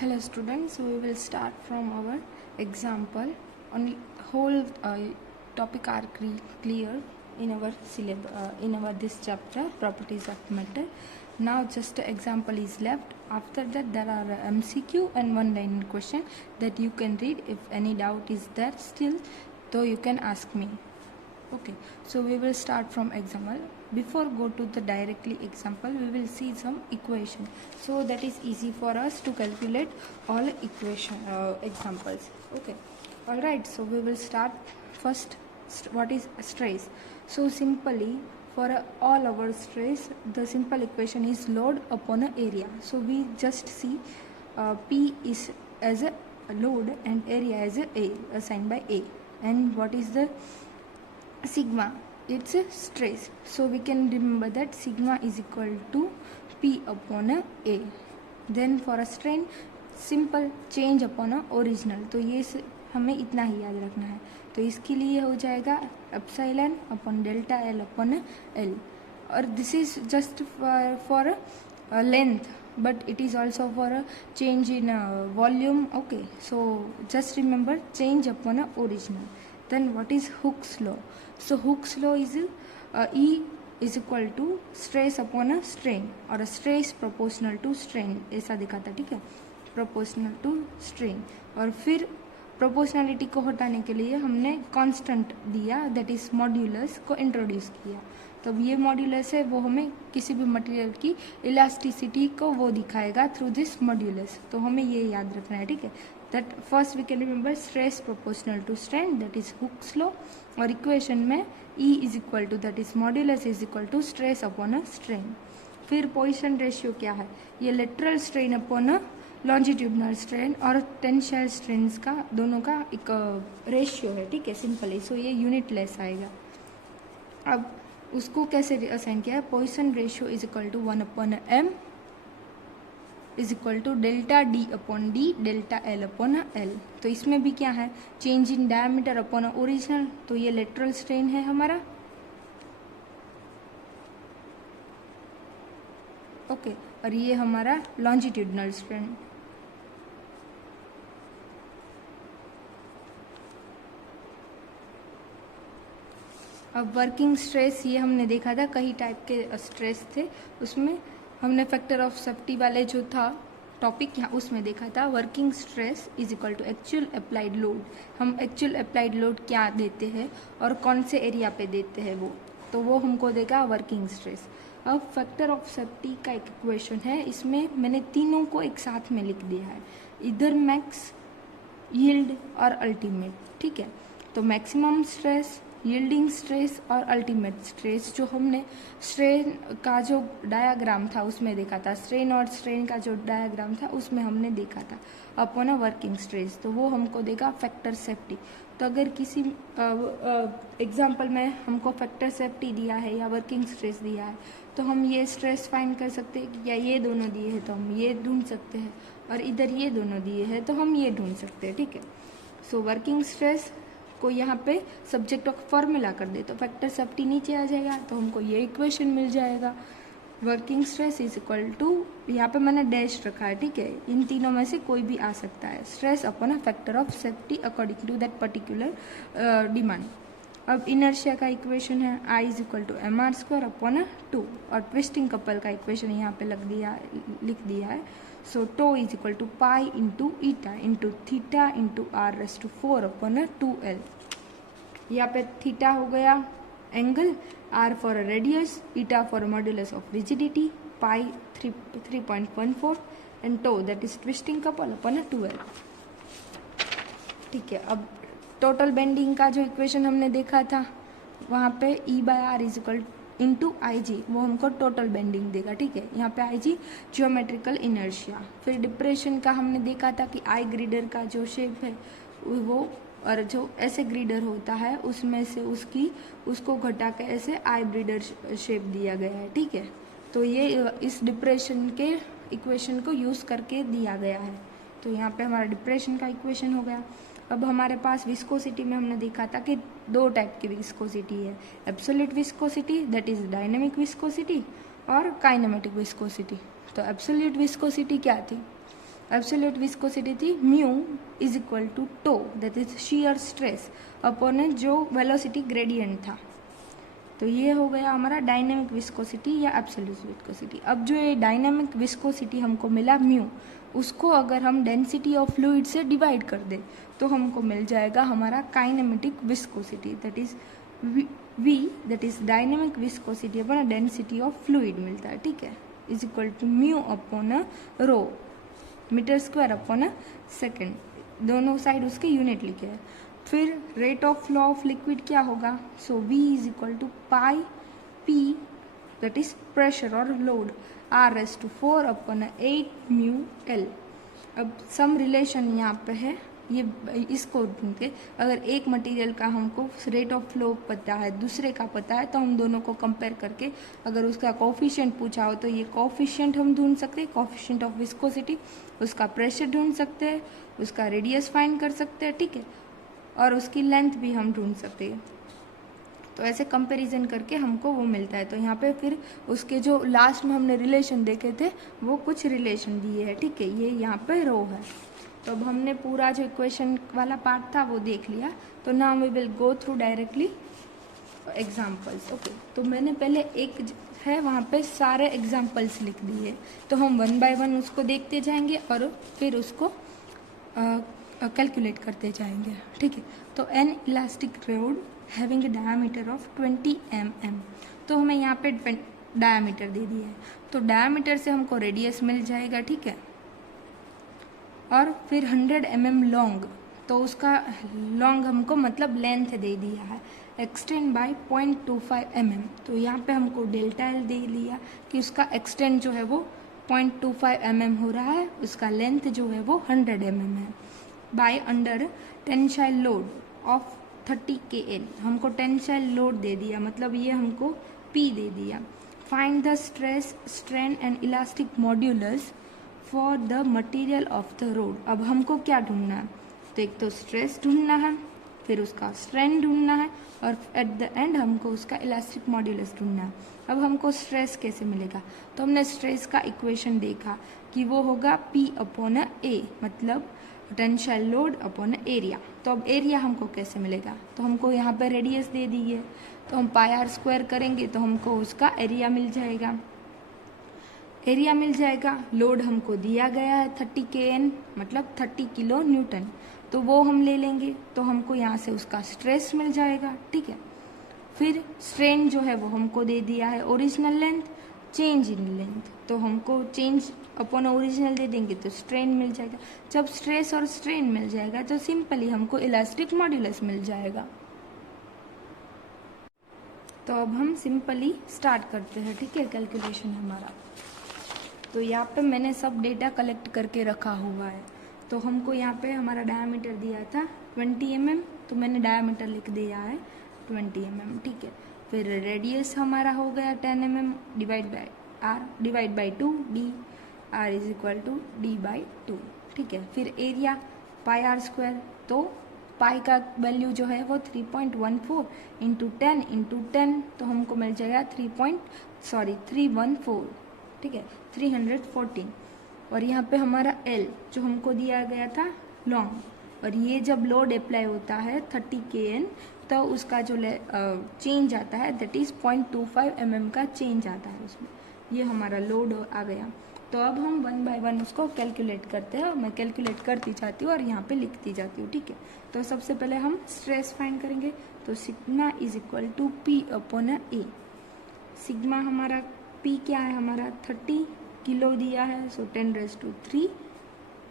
Hello students, so we will start from our example. On whole topic are clear in our syllabus, in our this chapter, properties of matter. Now just example is left. After that there are MCQ and one line question that you can read. If any doubt is there still, so you can ask me. Okay, so we will start from example. Before go to the directly example, we will see some equation, so that is easy for us to calculate all equation examples. Okay, all right, so we will start first. What is stress? So simply for all our stress, the simple equation is load upon a area. So we just see P is as a load and area as a assigned by A, and what is the sigma? It's a stress, so we can remember that sigma is equal to P upon a. Then for a strain, simple change upon a original, तो ये हमें इतना ही याद रखना है. तो इसके लिए हो जाएगा epsilon upon delta L upon l, और this is just for length, but it is also for a change in volume. Okay, so just remember change upon a original. Then what is Hooke's law? So Hooke's law is E is equal to stress upon a strain, और stress proportional to strain ऐसा दिखाता. ठीक है, proportional to strain. और फिर proportionality को हटाने के लिए हमने कांस्टेंट दिया, दैट इज मॉड्यूलस को इंट्रोड्यूस किया. तो ये मॉड्यूलस है, वो हमें किसी भी मटेरियल की इलास्टिसिटी को वो दिखाएगा थ्रू दिस मॉड्यूलस. तो हमें ये याद रखना है. ठीक है, that first we can remember stress proportional to strain, that is Hooke's law. और इक्वेशन में E is equal to that is modulus is equal to stress upon a strain. फिर पोजिशन रेशियो क्या है? ये lateral strain upon a longitudinal strain और tensile strains का दोनों का एक रेशियो है. ठीक है, सिंपल है, सो ये यूनिट लेस आएगा. अब उसको कैसे असाइन किया है? Poisson ratio is equal to 1 upon m is equal to delta D upon D delta L upon L. तो इसमें भी क्या है? Change in diameter upon original. तो ये लेटरल स्ट्रेन है हमारा. ओके, और ये हमारा लॉन्जिट्यूडनल स्ट्रेन. अब वर्किंग स्ट्रेस, ये हमने देखा था कई टाइप के स्ट्रेस थे. उसमें हमने फैक्टर ऑफ सेफ्टी वाले जो था टॉपिक यहाँ उसमें देखा था working stress is equal to actual applied load. हम एक्चुअल अप्लाइड लोड क्या देते हैं और कौन से एरिया पे देते हैं तो वो हमको देगा वर्किंग स्ट्रेस. अब फैक्टर ऑफ सेफ्टी का एक इक्वेशन है, इसमें मैंने तीनों को एक साथ में लिख दिया है, इधर मैक्स, यील्ड और अल्टीमेट. ठीक है, तो मैक्सिमम स्ट्रेस, यील्डिंग स्ट्रेस और अल्टीमेट स्ट्रेस जो हमने स्ट्रेन का जो डायग्राम था उसमें देखा था, स्ट्रेन और स्ट्रेन का जो डायग्राम था उसमें हमने देखा था अपॉन अ वर्किंग स्ट्रेस. तो वो हमको देगा फैक्टर सेफ्टी. तो अगर किसी एग्जाम्पल में हमको फैक्टर सेफ्टी दिया है या वर्किंग स्ट्रेस दिया है, तो हम ये स्ट्रेस फाइंड कर सकते हैं कि या ये दोनों दिए हैं तो हम ये ढूंढ सकते हैं, और इधर ये दोनों दिए हैं तो हम ये ढूंढ सकते हैं. ठीक है, सो वर्किंग स्ट्रेस को यहाँ पे सब्जेक्ट ऑफ फॉर्मूला कर दे तो फैक्टर सेफ्टी नीचे आ जाएगा, तो हमको ये इक्वेशन मिल जाएगा. Working stress is equal to, यहाँ पे मैंने डैश रखा है. ठीक है, इन तीनों में से कोई भी आ सकता है. Stress upon a factor of safety according to that particular demand. अब इनर्शिया का इक्वेशन है I is equal to mr² upon 2, और ट्विस्टिंग कपल का इक्वेशन यहाँ पे लिख दिया है. So tau is equal to pi into eta into theta into r⁴ upon 2l. यहाँ पे थीटा हो गया angle, r for radius, eta for modulus of rigidity, pi 3.14 and tau that is twisting couple upon 2l. ठीक है, अब total bending का जो equation हमने देखा था वहाँ पे E/R is equal into IG, वो हमको टोटल बेंडिंग देगा. ठीक है, यहाँ पे IG जियोमेट्रिकल इनर्शिया. फिर डिप्रेशन का हमने देखा था कि आई ग्रिडर का जो शेप है वो, और जो ऐसे ग्रिडर होता है उसमें से उसको घटा के ऐसे आई ब्रिडर शेप दिया गया है. ठीक है, तो ये इस डिप्रेशन के इक्वेशन को यूज़ करके दिया गया है. तो यहाँ पे हमारा डिप्रेशन का इक्वेशन हो गया. अब हमारे पास विस्कोसिटी में हमने देखा था कि दो टाइप की विस्कोसिटी है, absolute viscosity that is dynamic viscosity और काइनेमेटिक विस्कोसिटी. तो एब्सोल्यूट विस्कोसिटी क्या थी? एब्सोल्यूट विस्कोसिटी थी mu is equal to tau, that is shear stress upon जो वेलोसिटी ग्रेडियंट था। तो ये हो गया हमारा डायनेमिक विस्कोसिटी या एब्सोल्यूट विस्कोसिटी। अब जो ये डायनेमिक विस्कोसिटी हमको मिला म्यू, उसको अगर हम डेंसिटी ऑफ फ्लूइड से डिवाइड कर दें तो हमको मिल जाएगा हमारा kinematic viscosity, that is V, that is dynamic viscosity upon density of fluid मिलता है, ठीक है, is equal to mu upon rho metre square upon second, दोनों साइड उसके यूनिट लिखे हैं। फिर rate of flow of liquid क्या होगा, so V is equal to pi P, that is pressure और load, r⁴ upon 8 mu L. अब सम relation यहाँ पे है, ये इसको ढूंढ के अगर एक मटेरियल का हमको रेट ऑफ फ्लो पता है, दूसरे का पता है, तो हम दोनों को कंपेयर करके अगर उसका कोफिशिएंट पूछा हो तो ये कोफिशिएंट हम ढूंढ सकते हैं, कोफिशिएंट ऑफ विस्कोसिटी, उसका प्रेशर ढूंढ सकते हैं, उसका रेडियस फाइंड कर सकते हैं, ठीक है, और उसकी लेंथ भी हम ढूंढ सकते हैं। तो ऐसे कंपैरिजन करके हमको वो मिलता है। तो यहाँ पे फिर उसके जो लास्ट में हमने रिलेशन देखे थे वो कुछ रिलेशन दिए हैं, ठीक है, ये यहाँ पे रो है। तो अब हमने पूरा जो इक्वेशन वाला पार्ट था वो देख लिया। तो now we will go through directly examples. Okay, तो मैंने पहले एक है वहाँ पे सारे एग्जाम्पल्स लिख दिए, तो हम 1 बाय 1 उसको देखते जाएंगे और फिर उसको कैलकुलेट करते जाएंगे, ठीक है। तो N elastic road having a diameter of 20 mm, तो हमें यहाँ पे डायमीटर दे दिया है, तो डायमीटर से हमको रेडियस मिल जाएगा, ठीक है, और फिर 100 mm लॉन्ग, तो उसका लॉन्ग हमको मतलब लेंथ दे दिया है, एक्सटेंड बाय 0.25 mm, तो यहाँ पे हमको डेल्टा एल दे लिया कि उसका एक्सटेंड जो है वो 0.25 mm हो रहा है, उसका लेंथ जो है वो 100 mm है, by under tensile load of 30 kN, हमको टेंसाइल लोड दे दिया, मतलब ये हमको P दे दिया। Find the stress strain and elastic modulus for the material of the road. अब हमको क्या ढूंढना है, तो एक तो स्ट्रेस ढूंढना है, फिर उसका स्ट्रेन ढूंढना है, और एट द एंड हमको उसका इलास्टिक मॉड्यूलस ढूंढना है। अब हमको स्ट्रेस कैसे मिलेगा, तो हमने स्ट्रेस का इक्वेशन देखा कि वो होगा P अपॉन ए, मतलब टेंसाइल लोड अपॉन एरिया। तो अब एरिया हमको कैसे मिलेगा, तो हमको यहाँ पे रेडियस दे दी है, तो हम πr² करेंगे तो हमको उसका एरिया मिल जाएगा, एरिया मिल जाएगा। लोड हमको दिया गया है 30 kN, मतलब 30 किलो न्यूटन, तो वो हम ले लेंगे, तो हमको यहाँ से उसका स्ट्रेस मिल जाएगा, ठीक है। फिर स्ट्रेन जो है वो हमको दे दिया है original length, change in length, तो हमको चेंज अपॉन ओरिजिनल दे देंगे तो स्ट्रेन मिल जाएगा। जब स्ट्रेस और स्ट्रेन मिल जाएगा तो सिंपली हमको इलास्टिक मॉड्यूलस मिल जाएगा। तो अब हम सिंपली स्टार्ट करते हैं, ठीक है, कैलकुलेशन हमारा। तो यहाँ पे मैंने सब डेटा कलेक्ट करके रखा हुआ है। तो हमको यहाँ पे हमारा डायमीटर दिया था 20 mm, तो मैंने डायमीटर लिख दिया है 20 mm, ठीक है। फिर रेडियस हमारा हो गया 10 mm divide by 2 D, r is equal to D by 2, ठीक है। फिर एरिया πr², तो पाई का वैल्यू जो है वो 3.14 इंटू 10, तो हमको मिल जाएगा 314, ठीक है, 314। और यहाँ पे हमारा L जो हमको दिया गया था लॉन्ग, और ये जब लोड अप्लाई होता है 30 kN, तो उसका जो चेंज आता है दैट इज़ 0.25 mm का चेंज आता है उसमें, ये हमारा लोड आ गया। तो अब हम 1 बाय 1 उसको कैलकुलेट करते हैं, मैं कैलकुलेट करती जाती हूँ और यहाँ पे लिखती जाती हूँ, ठीक है। तो सबसे पहले हम स्ट्रेस फाइंड करेंगे, तो sigma is equal to P upon A. Sigma हमारा P क्या है, हमारा 30 किलो दिया है, सो 10⁻3,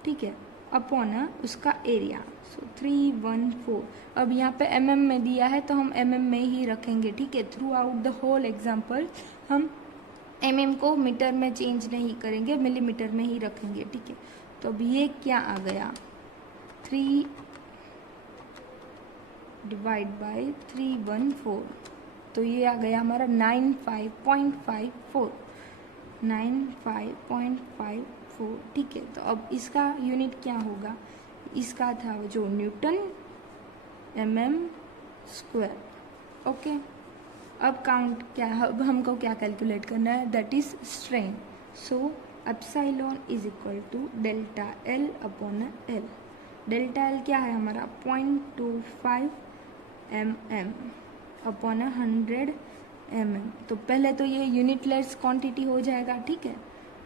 ठीक है, अपॉन उसका एरिया, सो 314। अब यहाँ पे mm में दिया है तो हम mm में ही रखेंगे, ठीक है। Throughout the whole example हम mm को मीटर में चेंज नहीं करेंगे, मिलीमीटर में ही रखेंगे, ठीक है। तो अब ये क्या आ गया, 3 डिवाइड बाई 314, तो ये आ गया हमारा 95.54, 95.54, ठीक है। तो अब इसका यूनिट क्या होगा, इसका था जो न्यूटन mm², ओके। अब काउंट क्या, अब हमको क्या कैलकुलेट करना है, that is strain. So epsilon is equal to delta L upon L. Delta L क्या है हमारा 0.25 mm अपॉन 100 mm। तो पहले तो ये यूनिटलेस क्वांटिटी हो जाएगा, ठीक है,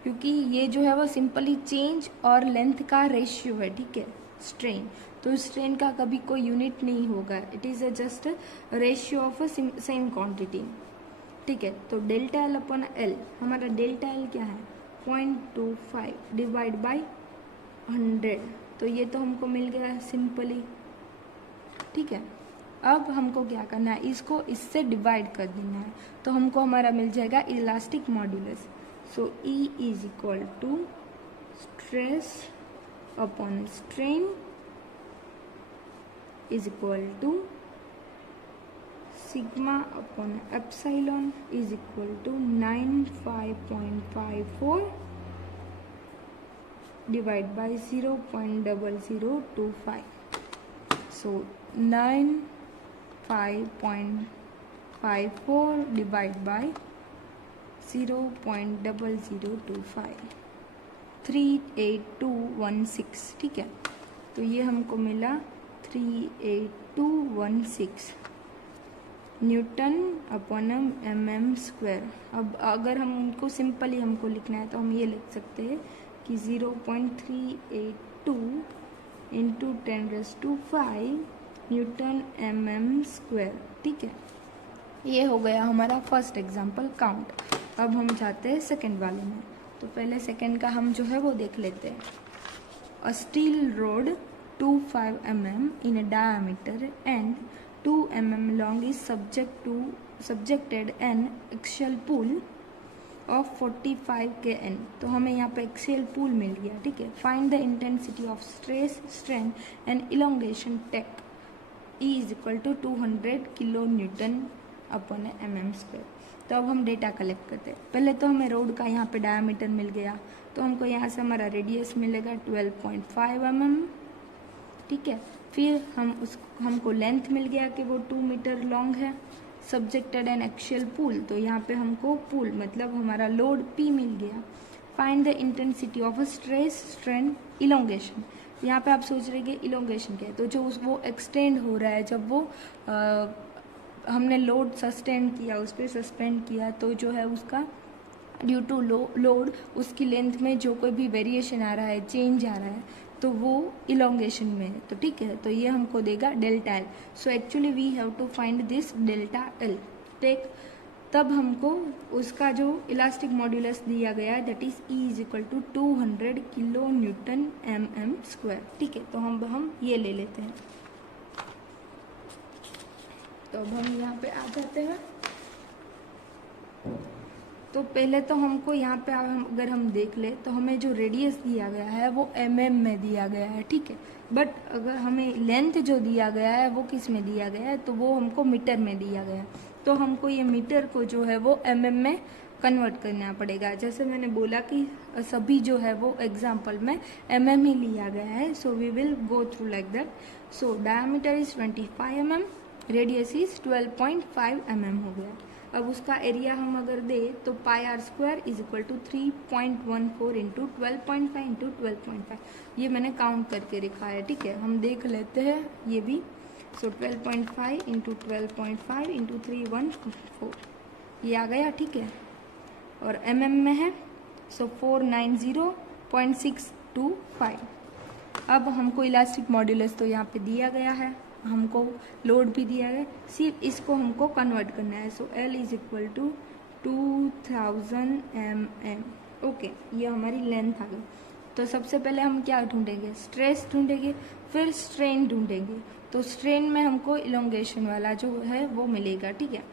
क्योंकि ये जो है वो सिंपली चेंज और लेंथ का रेशियो है, ठीक है, स्ट्रेन। तो स्ट्रेन का कभी कोई यूनिट नहीं होगा, it is just ratio of a same quantity, ठीक है। तो डेल्टा एल अपॉन एल, हमारा डेल्टा एल क्या है 0.25 डिवाइड बाई 100, तो ये तो हमको मिल गया सिंपली, ठीक है। अब हमको क्या करना है, इसको इससे डिवाइड कर देना है, तो हमको हमारा मिल जाएगा elastic modulus. So E is equal to stress upon strain is equal to sigma upon epsilon is equal to 95.54 divide by 0.0025। So 95.54 divide by 0.0025, 38216, ठीक है। तो ये हमको मिला 38216 न्यूटन अपॉन mm स्क्वायर। अब अगर हम उनको सिंपली हमको लिखना है तो हम ये लिख सकते हैं कि 0.382 इंटू 10⁵ न्यूटन mm स्क्वायर, ठीक है। ये हो गया हमारा फर्स्ट एग्जाम्पल काउंट। अब हम जाते हैं सेकेंड वाले में। तो पहले सेकेंड का हम जो है वो देख लेते हैं। अ steel road 25 mm in a diameter and 2 mm long is subjected an axial pull of 45 kN। तो हमें यहाँ पे एक्सियल पुल मिल गया, ठीक है। Find the intensity of stress, strain and elongation take E is equal to 200 kilo newton upon mm square. तो अब हम डेटा कलेक्ट करते हैं। पहले तो हमें रोड का यहाँ पे डायमीटर मिल गया, तो हमको यहाँ से हमारा रेडियस मिलेगा 12.5 mm, ठीक है। फिर हमको लेंथ मिल गया कि वो 2 मीटर लॉन्ग है। सब्जेक्टेड एन एक्शियल पुल, तो यहाँ पे हमको पुल मतलब हमारा लोड P मिल गया। Find the intensity of stress, strain, elongation. यहाँ पे आप सोच रहे कि इलोंगेशन क्या है, तो जो वो एक्सटेंड हो रहा है, जब वो हमने लोड सस्टेन किया, उस पर सस्पेंड किया, तो जो है उसका ड्यू टू लोड उसकी लेंथ में जो कोई भी वेरिएशन आ रहा है, चेंज आ रहा है, तो वो इलोंगेशन में है, तो ठीक है। तो ये हमको देगा delta L. So actually we have to find this delta L, take. तब हमको उसका जो इलास्टिक मॉड्यूलस दिया गया है that is E is equal to 200 kilo newton mm square, ठीक है। तो हम ये ले लेते हैं। तो अब हम यहाँ पे आ जाते हैं। तो पहले तो हमको यहाँ पे अगर हम देख ले तो हमें जो रेडियस दिया गया है वो mm में दिया गया है, ठीक है। बट अगर हमें लेंथ जो दिया गया है वो किस में दिया गया है, तो वो हमको मीटर में दिया गया है। तो हमको ये मीटर को जो है वो mm में कन्वर्ट करना पड़ेगा। जैसे मैंने बोला कि सभी जो है वो एग्जाम्पल में mm ही लिया गया है। So we will go through like that. So diameter is 25 mm, radius is 12.5 mm हो गया। अब उसका एरिया हम अगर दे तो pi r square is equal to 3.14 into 12.5 into 12.5, ये मैंने काउंट करके लिखा है, ठीक है। हम देख लेते हैं ये भी। सो 12.5 इंटू 12.5 इंटू 314 ये आ गया, ठीक है। और mm में है, सो 490.625। अब हमको इलास्टिक मॉड्यूलस तो यहाँ पे दिया गया है, हमको लोड भी दिया है, सिर्फ इसको हमको कन्वर्ट करना है। So L is equal to 2000 mm, okay. ये हमारी लेंथ आ गई। तो सबसे पहले हम क्या ढूंढेंगे, स्ट्रेस ढूंढेंगे, फिर स्ट्रेन ढूंढेंगे। तो स्ट्रेन में हमको इलोंगेशन वाला जो है वो मिलेगा, ठीक है।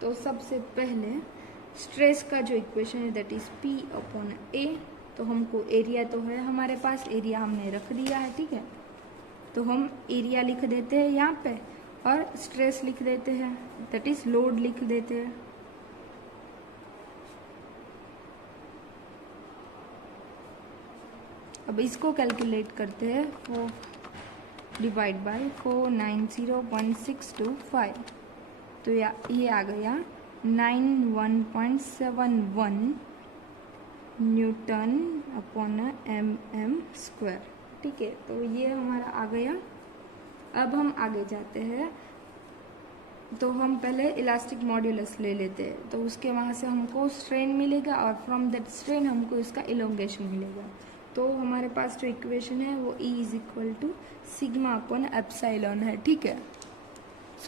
तो सबसे पहले स्ट्रेस का जो इक्वेशन है that is P upon A। तो हमको एरिया तो है हमारे पास, एरिया हमने रख दिया है, ठीक है। तो हम एरिया लिख देते हैं यहाँ पे और स्ट्रेस लिख देते हैं, दैट इज लोड लिख देते हैं। अब इसको कैलकुलेट करते हैं, वो डिवाइड बाय 490.625, तो ये आ गया 91.71 न्यूटन अपॉन mm²। ठीक है, तो ये हमारा आ गया। अब हम आगे जाते हैं, तो हम पहले इलास्टिक मॉड्यूलस ले लेते हैं, तो उसके वहाँ से हमको स्ट्रेन मिलेगा और फ्रॉम दैट स्ट्रेन हमको इसका इलोंगेशन मिलेगा। तो हमारे पास जो इक्वेशन है वो E is equal to sigma upon epsilon है। ठीक है,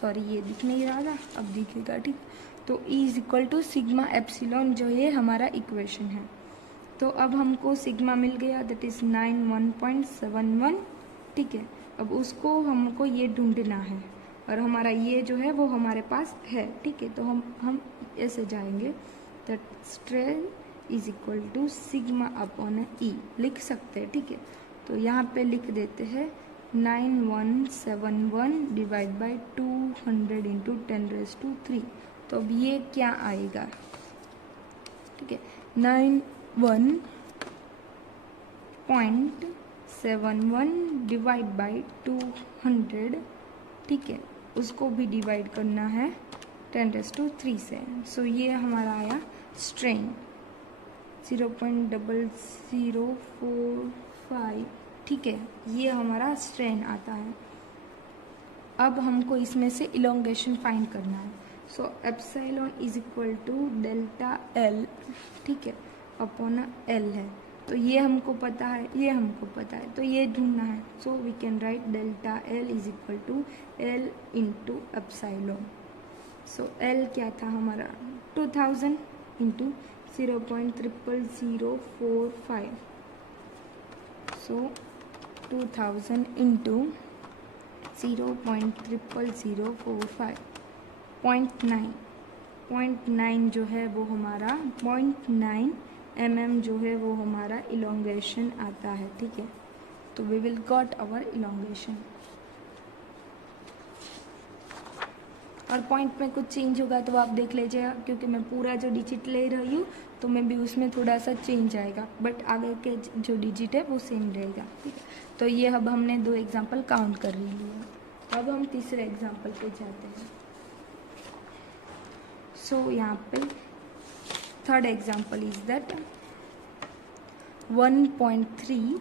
सॉरी ये दिख नहीं रहा था, अब दिखेगा। ठीक, तो E is equal to sigma epsilon जो ये हमारा इक्वेशन है। तो अब हमको सिग्मा मिल गया, दैट इज़ 91.71। ठीक है, अब उसको हमको ये ढूंढना है और हमारा ये जो है वो हमारे पास है। ठीक है, तो हम ऐसे जाएंगे, that strain is equal to sigma upon E लिख सकते हैं। ठीक है, तो यहाँ पे लिख देते हैं 9171 डिवाइड बाई 200 इंटू 10⁻³ तो अब ये क्या आएगा? ठीक है, 91.71 डिवाइड बाई 200। ठीक है, उसको भी डिवाइड करना है 10⁻³ से। सो ये हमारा आया स्ट्रेन 0.0045। ठीक है, ये हमारा स्ट्रेन आता है। अब हमको इसमें से इलोंगेशन फाइंड करना है। So epsilon is equal to delta l, ठीक है, अपॉन एल है। तो ये हमको पता है, ये हमको पता है, तो ये ढूंढना है। So we can write delta L is equal to L into epsilon. So L क्या था हमारा 2000 इंटू 0.0045। सो 2000 इंटू 0.0045 0.9 जो है वो हमारा 0.9 mm जो है वो हमारा इलोंगेशन आता है। ठीक है, तो we will got our elongation. और पॉइंट में कुछ चेंज होगा तो आप देख लीजिएगा, क्योंकि मैं पूरा जो डिजिट ले रही हूँ तो मैं भी उसमें थोड़ा सा चेंज आएगा, बट आगे के जो डिजिट है वो सेम रहेगा। ठीक है, तो ये अब हमने 2 एग्जाम्पल काउंट कर लिए हैं। अब हम तीसरे एग्जाम्पल पे जाते हैं। सो यहाँ पे third example is that 1.3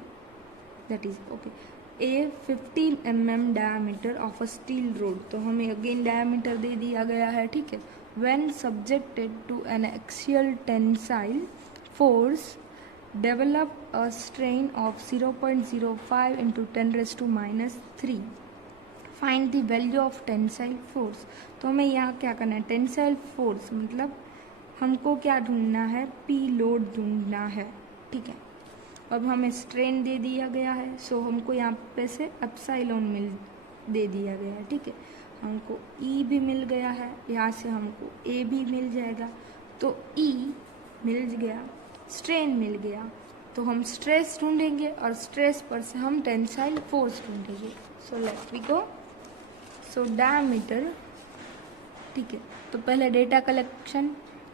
that is okay A 50 mm diameter of a steel road. तो हमें अगेन डायमीटर दे दिया गया है। ठीक है, when subjected to an axial tensile force develop a strain of 0.05 into 10⁻³ find the value of tensile force. तो हमें यहाँ क्या करना है, टेंसाइल फोर्स मतलब हमको क्या ढूंढना है, पी लोड ढूंढना है। ठीक है, अब हमें स्ट्रेन दे दिया गया है, सो हमको यहाँ पे से एप्सिलॉन दे दिया गया है। ठीक है, हमको ई भी मिल गया है, यहाँ से हमको ए भी मिल जाएगा। तो ई मिल गया, स्ट्रेन मिल गया, तो हम स्ट्रेस ढूंढेंगे और स्ट्रेस पर से हम टेंसाइल फोर्स ढूंढेंगे। So let we go. So diameter, ठीक है, तो पहले डेटा कलेक्शन,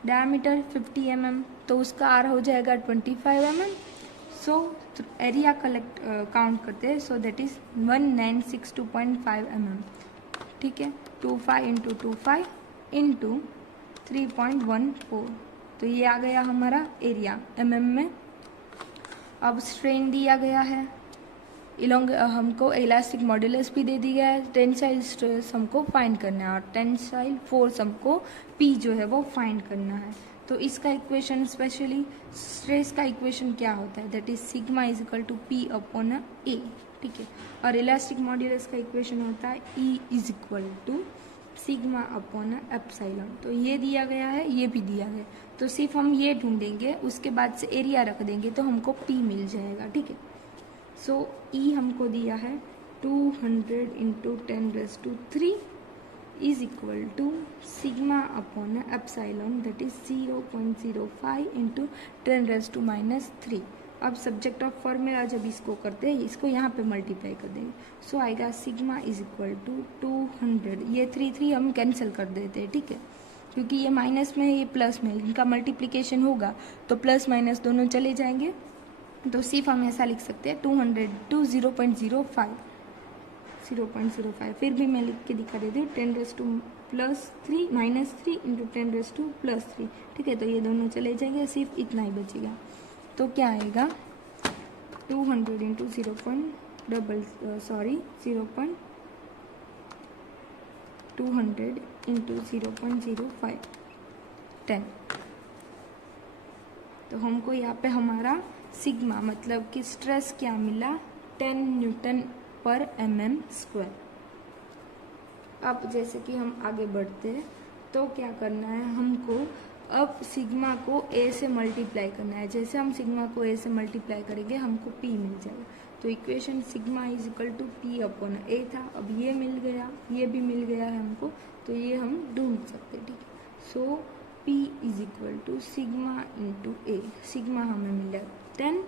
डायमीटर 50 mm, तो उसका आर हो जाएगा 25 mm। सो एरिया काउंट करते हैं, सो दैट इज 1962.5 mm। ठीक है, 25 इंटू 25 इंटू 3.14, तो ये आ गया हमारा एरिया mm में। अब स्ट्रेन दिया गया है, हमको इलास्टिक मॉड्यूलस भी दे दिया है, टेंसाइल स्ट्रेस हमको फाइंड करना है और टेंसाइल फोर्स हमको पी जो है वो फाइंड करना है। तो इसका इक्वेशन, स्पेशली स्ट्रेस का इक्वेशन क्या होता है, that is sigma is equal to P upon A. ठीक है, और इलास्टिक मॉड्यूलस का इक्वेशन होता है E is equal to sigma upon epsilon. तो ये दिया गया है, ये भी दिया गया है, तो सिर्फ हम ये ढूंढेंगे, उसके बाद से एरिया रख देंगे तो हमको पी मिल जाएगा। ठीक है, सो ई हमको दिया है 200 into 10⁻³ is equal to sigma upon epsilon that is 0.05 into 10⁻³ अब सब्जेक्ट ऑफ फॉर्मूला जब इसको करते हैं, इसको यहाँ पे मल्टीप्लाई कर देंगे, सो आएगा सिग्मा इज इक्वल टू 200। ये 3 हम कैंसिल कर देते हैं। ठीक है, क्योंकि ये माइनस में है, ये प्लस में है, इनका मल्टीप्लिकेशन होगा तो प्लस माइनस दोनों चले जाएंगे। तो सिर्फ हम ऐसा लिख सकते हैं 200 टू 0.05, फिर भी मैं लिख के दिखा देती हूँ 10⁻³ -3 इंटू 10⁻³ +3। ठीक है, तो ये दोनों चले जाएंगे, सिर्फ इतना ही बचेगा। तो क्या आएगा 200 इंटू 200 इंटू 0.05 10। तो हमको यहाँ पे हमारा सिग्मा मतलब कि स्ट्रेस क्या मिला 10 न्यूटन पर mm स्क्वायर। अब जैसे कि हम आगे बढ़ते हैं तो क्या करना है हमको, अब सिग्मा को a से मल्टीप्लाई करना है। जैसे हम सिग्मा को a से मल्टीप्लाई करेंगे हमको p मिल जाएगा। तो equation sigma is equal to p upon a था, अब ये मिल गया, ये भी मिल गया है हमको, तो ये हम ढूंढ सकते हैं, ठीक है। So p is equal to sigma into a। Sigma हमें मिला 10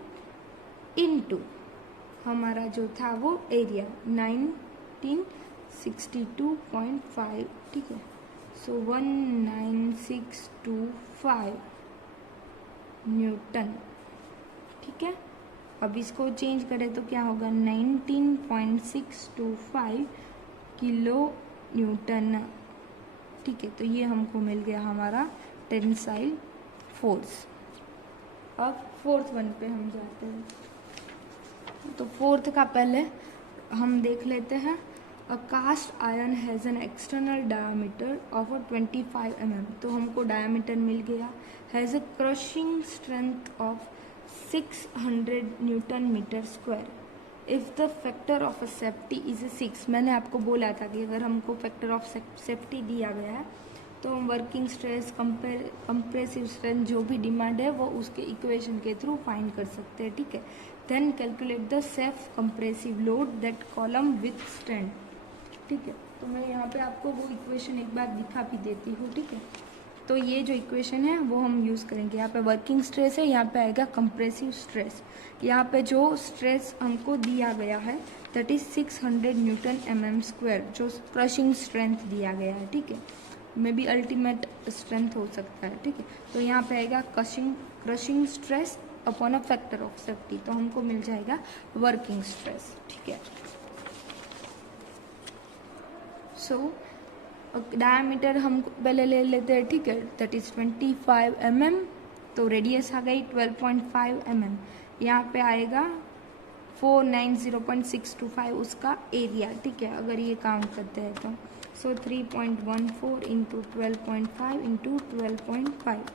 इंटू हमारा जो था वो एरिया 1962.5, ठीक है। सो 19625 न्यूटन, ठीक है। अब इसको चेंज करें तो क्या होगा 19.625 किलो न्यूटन, ठीक है। तो ये हमको मिल गया हमारा टेंसाइल फोर्स। अब फोर्थ वन पे हम जाते हैं। तो फोर्थ का पहले हम देख लेते हैं। A cast iron has an external diameter of 25 mm। तो हमको डायमीटर मिल गया। Has a crushing strength of 600 newton metre square. If the factor of a safety is 6। मैंने आपको बोला था कि अगर हमको फैक्टर ऑफ सेफ्टी दिया गया है तो हम वर्किंग स्ट्रेस, कंप्रेसिव स्ट्रेंथ जो भी डिमांड है वो उसके इक्वेशन के थ्रू फाइंड कर सकते हैं, ठीक है। Then calculate the self compressive load that column with strength, ठीक है। तो मैं यहाँ पे आपको वो इक्वेशन एक बार दिखा भी देती हूँ, ठीक है। तो ये जो इक्वेशन है वो हम यूज़ करेंगे। यहाँ पे वर्किंग स्ट्रेस है, यहाँ पे आएगा कंप्रेसिव स्ट्रेस। यहाँ पे जो स्ट्रेस हमको दिया गया है that is 600 Newton mm square, जो क्रशिंग स्ट्रेंथ दिया गया है, ठीक है। मे बी अल्टीमेट स्ट्रेंथ हो सकता है, ठीक है। तो यहाँ पे आएगा crushing stress upon a factor of safety, तो हमको मिल जाएगा वर्किंग स्ट्रेस, ठीक है। सो डायमीटर हम पहले ले लेते हैं, ठीक है। That is 25 mm। तो रेडियस आ गई 12.5 mm। यहाँ पे आएगा 490.625 उसका एरिया, ठीक है, अगर ये काउंट करते हैं तो। सो 3.14 इंटू 12.5 इंटू 12.5,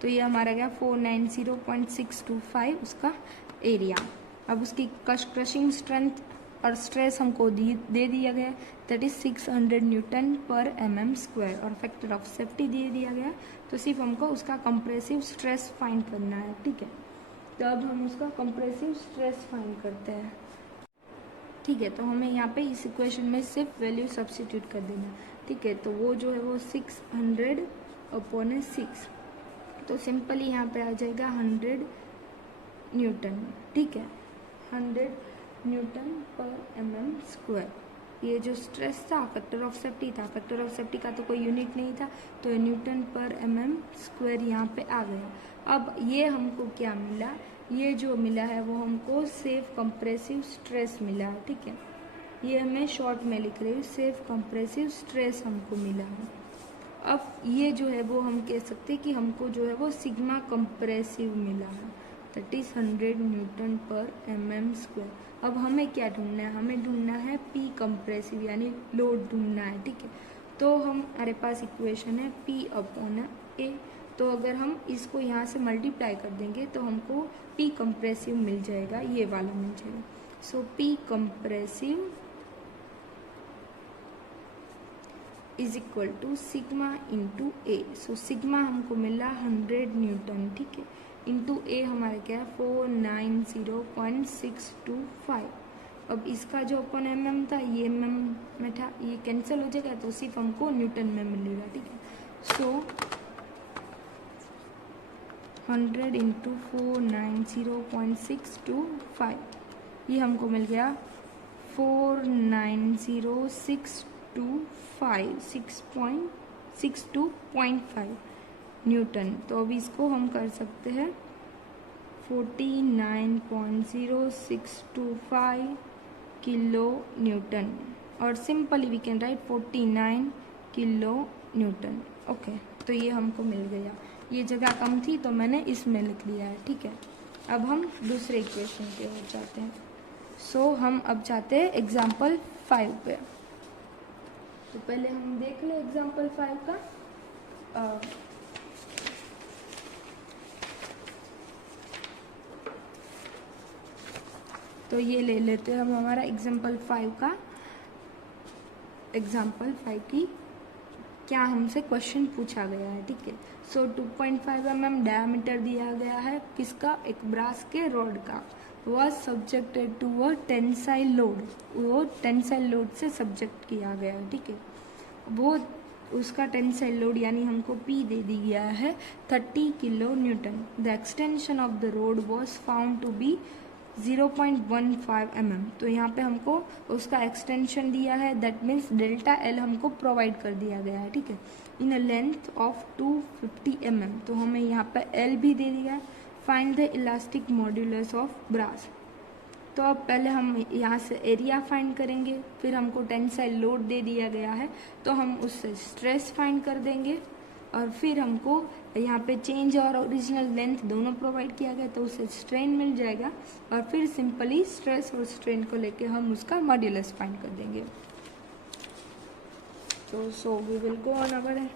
तो ये हमारा गया 490.625 उसका एरिया। अब उसकी क्रशिंग स्ट्रेंथ और स्ट्रेस हमको दे दिया गया, दैट इज 600 न्यूटन पर mm स्क्वायर, और फैक्टर ऑफ सेफ्टी दे दिया गया। तो सिर्फ हमको उसका कंप्रेसिव स्ट्रेस फाइंड करना है, ठीक है। तो अब हम उसका कंप्रेसिव स्ट्रेस फाइंड करते हैं, ठीक है। तो हमें यहाँ पे इस इक्वेशन में सिर्फ वैल्यू सब्स्टिट्यूट कर देना, ठीक है। तो वो जो है वो 600 अपॉन 6, तो सिंपली यहाँ पे आ जाएगा 100 न्यूटन, ठीक है। 100 न्यूटन पर mm स्क्वायर। ये जो स्ट्रेस था फैक्टर ऑफ सेफ्टी था, फैक्टर ऑफ सेफ्टी का तो कोई यूनिट नहीं था, तो न्यूटन पर mm स्क्वायर यहाँ पे आ गया। अब ये हमको क्या मिला, ये जो मिला है वो हमको सेफ कंप्रेसिव स्ट्रेस मिला है, ठीक है। ये मैं शॉर्ट में लिख रही हूँ, सेफ कंप्रेसिव स्ट्रेस हमको मिला है। अब ये जो है वो हम कह सकते हैं कि हमको जो है वो सिग्मा कंप्रेसिव मिला है, दैट इज 100 न्यूटन पर mm स्क्वायर। अब हमें क्या ढूंढना है, हमें ढूंढना है P कंप्रेसिव यानी लोड ढूंढना है, ठीक है। तो हमारे पास इक्वेशन है P अपॉन A। तो अगर हम इसको यहाँ से मल्टीप्लाई कर देंगे तो हमको P कंप्रेसिव मिल जाएगा, ये वाला मिल जाएगा। So P compressive is equal to sigma into A. So sigma हमको मिला 100 न्यूटन, ठीक है, इंटू ए हमारा क्या है 490.625। अब इसका जो अपन mm था ये mm में था, ये कैंसिल हो जाएगा तो सिर्फ हमको न्यूटन में मिलेगा, ठीक है। सो 100 इंटू 490.625, ये हमको मिल गया 6.62.5 न्यूटन। तो अब इसको हम कर सकते हैं 49.0625 किलो न्यूटन, और simply we can write 49 kilo newton, okay. तो ये हमको मिल गया, ये जगह कम थी तो मैंने इसमें लिख लिया है, ठीक है। अब हम दूसरे इक्वेशन पे हो जाते हैं। सो हम अब जाते हैं एग्जाम्पल 5 पे। तो पहले हम देख लें एग्जाम्पल 5 का। तो ये ले लेते हैं हम हमारा एग्जाम्पल 5 का। एग्जाम्पल 5 की क्या हमसे क्वेश्चन पूछा गया है, ठीक है। सो 2.5 mm डायमीटर दिया गया है किसका, एक ब्रास के रॉड का। Was subjected to a tensile load, वो टेंसाइल लोड से सब्जेक्ट किया गया है, ठीक है। वो उसका टेंसाइल लोड यानी हमको P दे दी गया है 30 kilo newton. The extension of the rod was found to be 0.15 mm। तो यहाँ पे हमको उसका एक्सटेंशन दिया है, दैट मीन्स डेल्टा एल हमको प्रोवाइड कर दिया गया है, ठीक है, इन अ लेंथ ऑफ 250 mm। तो हमें यहाँ पे एल भी दे दिया है। Find the elastic modulus of brass. तो अब पहले हम यहाँ से एरिया फाइंड करेंगे, फिर हमको टेंसाइल लोड दे दिया गया है तो हम उससे स्ट्रेस फाइंड कर देंगे, और फिर हमको यहाँ पे चेंज और ओरिजिनल लेंथ दोनों प्रोवाइड किया गया तो उससे स्ट्रेन मिल जाएगा, और फिर सिंपली स्ट्रेस और स्ट्रेन को लेके हम उसका मॉड्यूलस फाइंड कर देंगे। तो so we will go on our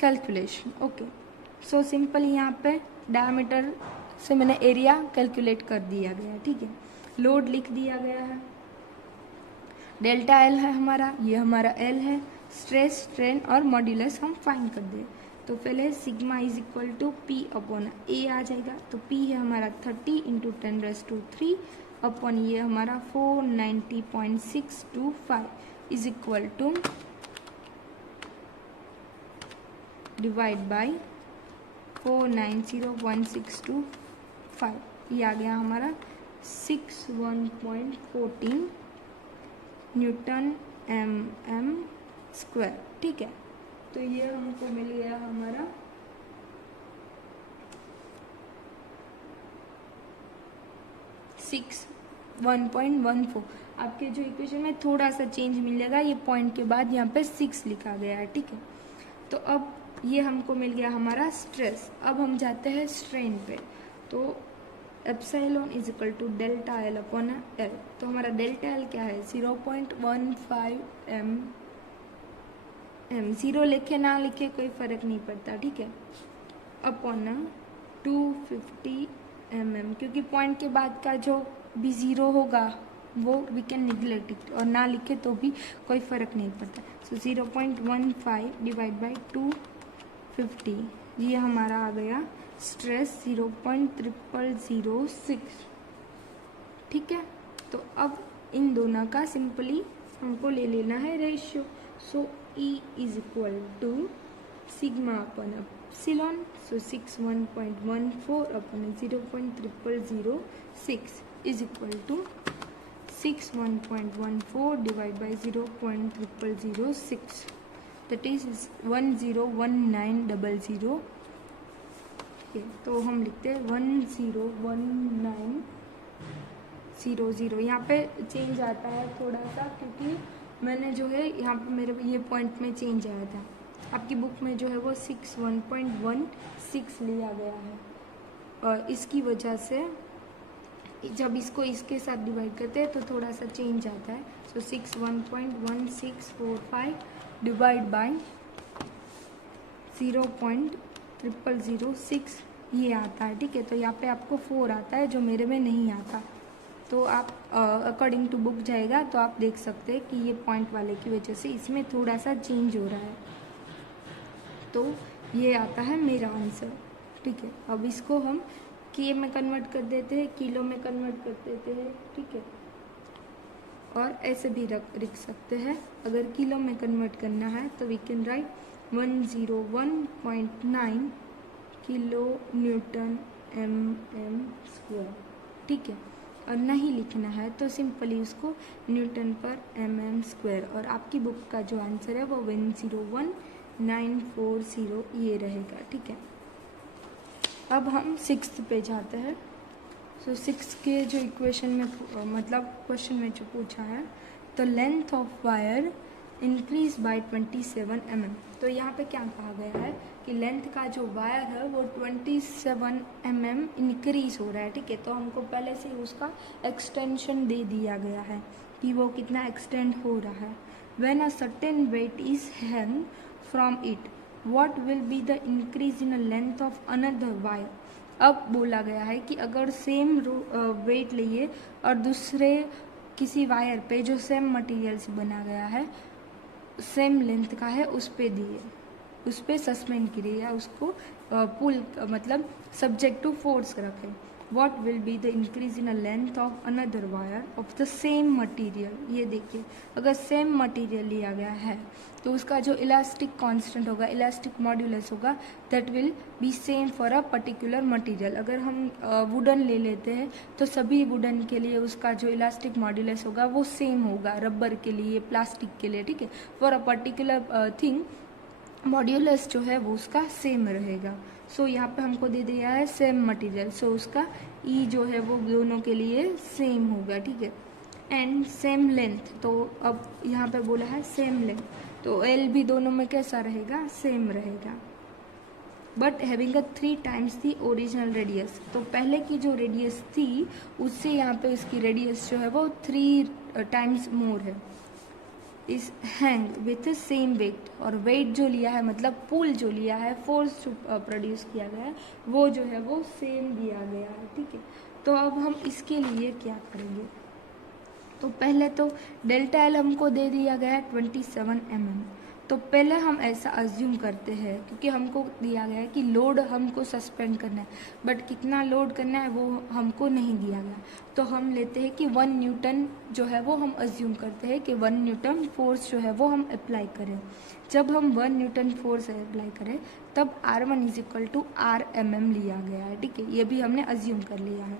calculation. Okay, so simply यहाँ पे डायमीटर से मैंने एरिया कैलकुलेट कर दिया गया है, ठीक है। लोड लिख दिया गया है, डेल्टा एल है हमारा, ये हमारा एल है। स्ट्रेस, स्ट्रेन और मॉड्यूलस हम फाइंड कर दे। तो पहले sigma is equal to P upon A आ जाएगा। तो पी है हमारा 30 इंटू 10⁻³ अपॉन ये हमारा 490.625 is equal to divide by 490.1625। ये आ गया हमारा 61.14 न्यूटन mm स्क्वायर, ठीक है। तो ये हमको मिल गया हमारा 1.14। आपके जो इक्वेशन में थोड़ा सा चेंज मिल जाएगा, ये पॉइंट के बाद यहाँ पे 6 लिखा गया है, ठीक है। तो अब ये हमको मिल गया हमारा स्ट्रेस। अब हम जाते हैं स्ट्रेन पे। तो epsilon is equal to delta L upon L. तो हमारा डेल्टा एल क्या है, 0.15 m। 0 लिखे ना लिखे कोई फर्क नहीं पड़ता, ठीक है, अपॉन 250 mm, क्योंकि पॉइंट के बाद का जो भी 0 होगा वो वी कैन निगलेक्ट इट, और ना लिखे तो भी कोई फर्क नहीं पड़ता। सो 0.15 डिवाइड बाई 250, ये हमारा आ गया स्ट्रेस 0.0006, ठीक है। तो अब इन दोनों का सिंपली हमको ले लेना है ratio. So E is equal to sigma upon epsilon, so 61.14 upon 0.0006 is equal to 61.14 divide by 0.0006, that is 101900। तो हम लिखते हैं 101900। यहाँ पे चेंज आता है थोड़ा सा, क्योंकि मैंने जो है यहाँ पे मेरे ये पॉइंट में चेंज आया था। आपकी बुक में जो है वो 61.16 लिया गया है, और इसकी वजह से जब इसको इसके साथ डिवाइड करते हैं तो थोड़ा सा चेंज आता है। सो 61.1645 डिवाइड बाई 0.0006 ये आता है, ठीक है। तो यहाँ पे आपको 4 आता है जो मेरे में नहीं आता, तो आप अकॉर्डिंग टू बुक जाएगा तो आप देख सकते हैं कि ये पॉइंट वाले की वजह से इसमें थोड़ा सा चेंज हो रहा है। तो ये आता है मेरा आंसर, ठीक है। अब इसको हम के में कन्वर्ट कर देते हैं, किलो में कन्वर्ट कर देते हैं, ठीक है, और ऐसे भी रख सकते हैं। अगर किलो में कन्वर्ट करना है तो we can write 101.9 kilo newton mm square, ठीक है। और नहीं लिखना है तो सिंपली उसको न्यूटन पर mm स्क्वायर, और आपकी बुक का जो आंसर है वो 101940 ये रहेगा, ठीक है। अब हम 6th पे जाते हैं। सो 6 के जो इक्वेशन में मतलब क्वेश्चन में जो पूछा है, तो length of wire increase by 27 mm। तो यहाँ पे क्या कहा गया है कि लेंथ का जो वायर है वो 27 mm इंक्रीज हो रहा है, ठीक है। तो हमको पहले से उसका एक्सटेंशन दे दिया गया है कि वो कितना एक्सटेंड हो रहा है। When a certain weight is hang from it what will be the increase in a length of another wire. अब बोला गया है कि अगर सेम वेट लिए और दूसरे किसी वायर पे जो सेम मटेरियल से बना गया है, सेम लेंथ का है, उस पे दिए, उस पे सस्पेंड करिए या उसको पुल मतलब सब्जेक्ट टू फोर्स रखें। What will be the increase in a length of another wire of the same material. ये देखिए, अगर सेम मटेरियल लिया गया है तो उसका जो इलास्टिक कांस्टेंट होगा, इलास्टिक मॉड्यूलस होगा, that will be same for a particular material. अगर हम वुडन ले लेते हैं तो सभी वुडन के लिए उसका जो इलास्टिक मॉड्यूलस होगा वो सेम होगा, रबर के लिए, प्लास्टिक के लिए, ठीक है। For a particular thing modulus जो है वो उसका सेम रहेगा। सो यहाँ पे हमको दे दिया है सेम मटेरियल, सो उसका ई जो है वो दोनों के लिए सेम होगा, ठीक है। एंड सेम लेंथ, तो अब यहाँ पे बोला है सेम लेंथ, तो एल भी दोनों में कैसा रहेगा, सेम रहेगा। But having a 3 times the original radius, तो पहले की जो रेडियस थी उससे यहाँ पे उसकी रेडियस जो है वो 3 times मोर है। इस हैंग विथ सेम वेट, और वेट जो लिया है मतलब पुल जो लिया है, फोर्स जो प्रोड्यूस किया गया है वो जो है वो सेम दिया गया है, ठीक है। तो अब हम इसके लिए क्या करेंगे, तो पहले तो डेल्टा एल हमको दे दिया गया है 27 mm। तो पहले हम ऐसा अज्यूम करते हैं क्योंकि हमको दिया गया है कि लोड हमको सस्पेंड करना है, बट कितना लोड करना है वो हमको नहीं दिया गया। तो हम लेते हैं कि 1 न्यूटन जो है वो हम अज्यूम करते हैं कि 1 न्यूटन फोर्स जो है वो हम अप्लाई करें। जब हम 1 न्यूटन फोर्स अप्लाई करें तब R1 = RMM लिया गया है, ठीक है। ये भी हमने अज्यूम कर लिया है।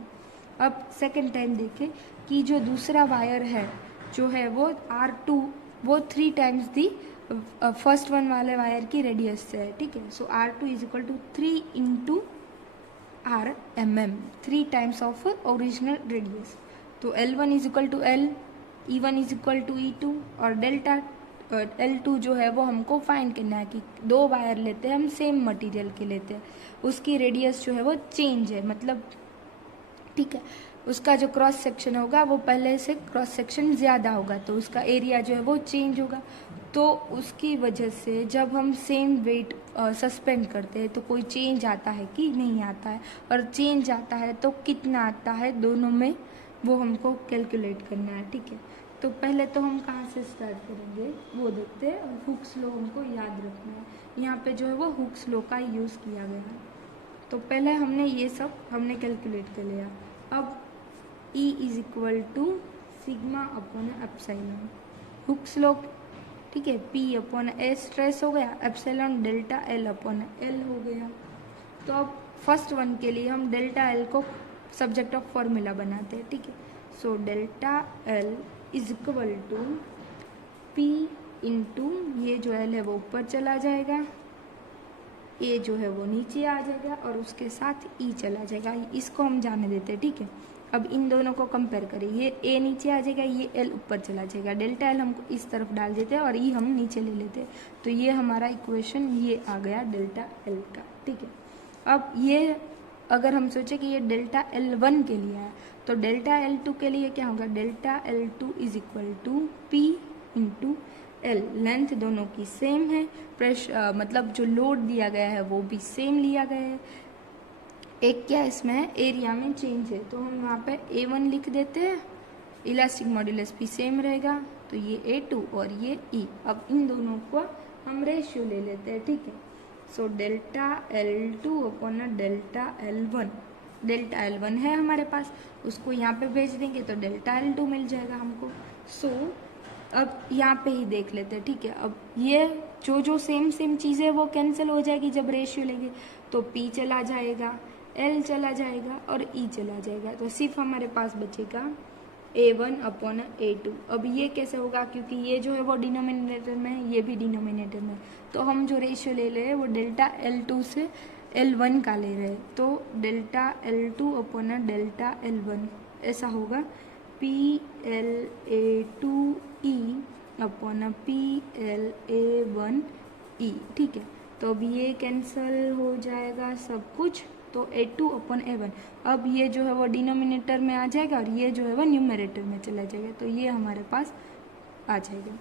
अब सेकेंड टाइम देखें कि जो दूसरा वायर है जो है वो R2 वो 3 times दी फर्स्ट वन वाले वायर की रेडियस से है, ठीक है। सो R2 = 3 × RMM, 3 times of original radius. तो L1 = L, E1 = E2, और डेल्टा L2 जो है वो हमको फाइंड करना है कि 2 वायर लेते हैं हम, सेम मटेरियल के लेते हैं, उसकी रेडियस जो है वो चेंज है, मतलब ठीक है, उसका जो क्रॉस सेक्शन होगा वो पहले से क्रॉस सेक्शन ज़्यादा होगा, तो उसका एरिया जो है वो चेंज होगा। तो उसकी वजह से जब हम सेम वेट सस्पेंड करते हैं तो कोई चेंज आता है कि नहीं आता है, और चेंज आता है तो कितना आता है दोनों में, वो हमको कैलकुलेट करना है, ठीक है। तो पहले तो हम कहाँ से स्टार्ट करेंगे वो देखते हैं, और हुक्स लॉ हमको याद रखना है। यहाँ पे जो है वो हुक्स लॉ का यूज़ किया गया है। तो पहले हमने ये सब हमने कैलकुलेट कर लिया। अब E = σ/ε, हुक्स लॉ, ठीक है। P/A स्ट्रेस हो गया, एप्सिलॉन डेल्टा L/L हो गया। तो अब फर्स्ट वन के लिए हम डेल्टा L को सब्जेक्ट ऑफ फॉर्मूला बनाते हैं, ठीक है। सो डेल्टा L = P × ये जो L है वो ऊपर चला जाएगा, ए जो है वो नीचे आ जाएगा, और उसके साथ ई चला जाएगा, इसको हम जाने देते हैं, ठीक है। अब इन दोनों को कंपेयर करें, ये ए नीचे आ जाएगा, ये एल ऊपर चला जाएगा, डेल्टा एल हमको इस तरफ डाल देते हैं और ई हम नीचे ले लेते हैं। तो ये हमारा इक्वेशन ये आ गया डेल्टा एल का, ठीक है। अब ये अगर हम सोचें कि ये डेल्टा L1 के लिए है, तो डेल्टा L2 के लिए क्या होगा, delta L2 = P × L। Length दोनों की सेम है, प्रेशर मतलब जो लोड दिया गया है वो भी सेम लिया गया है। एक क्या इसमें है, एरिया में चेंज है, तो हम वहाँ पे A1 लिख देते हैं, इलास्टिक मॉड्यूलस भी सेम रहेगा, तो ये A2 और ये E। अब इन दोनों को हम रेशियो ले लेते हैं, ठीक है। So delta L2 delta L1, delta L1 है हमारे पास, उसको यहाँ पे भेज देंगे तो डेल्टा L2 मिल जाएगा हमको। सो अब यहाँ पे ही देख लेते हैं, ठीक है। अब ये जो सेम चीज़ें वो कैंसिल हो जाएगी जब रेशियो लेंगे, तो P चला जाएगा, L चला जाएगा और E चला जाएगा, तो सिर्फ हमारे पास बचेगा A1/A2। अब ये कैसे होगा, क्योंकि ये जो है वो डिनोमिनेटर में है, ये भी डिनोमिनेटर में, तो हम जो रेशियो ले रहे हैं वो डेल्टा L2 से L1 का ले रहे हैं, तो डेल्टा L2/डेल्टा L1 ऐसा होगा। PLA2E अपॉन PLA1E, ठीक है। तो अब ये कैंसिल हो जाएगा सब कुछ, तो A2 अपॉन A1। अब ये जो है वो डिनोमिनेटर में आ जाएगा और ये जो है वो न्यूमरेटर में चला जाएगा, तो ये हमारे पास आ जाएगा।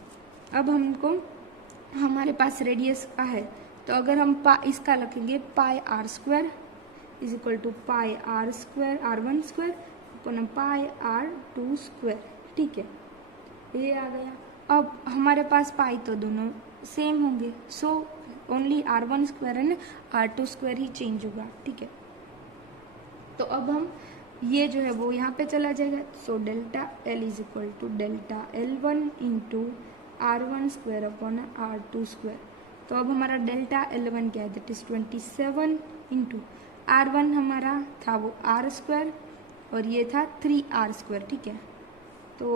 अब हमको हमारे पास रेडियस का है, तो अगर हम इसका लिखेंगे pi r square is equal to pi r square R1 square upon pi R2 square, ठीक है, ये आ गया। अब हमारे पास पाई तो दोनों सेम होंगे, so only R1 square and R2 square he change होगा, ठीक है। तो अब हम ये जो है वो यहाँ पे चला जाएगा, so delta L is equal to delta L1 into R1 square upon R2 square. तो अब हमारा डेल्टा L1 क्या है, दैट इज 27 इंटू R1 हमारा था वो R स्क्वायर और ये था 3R स्क्वायर, ठीक है। तो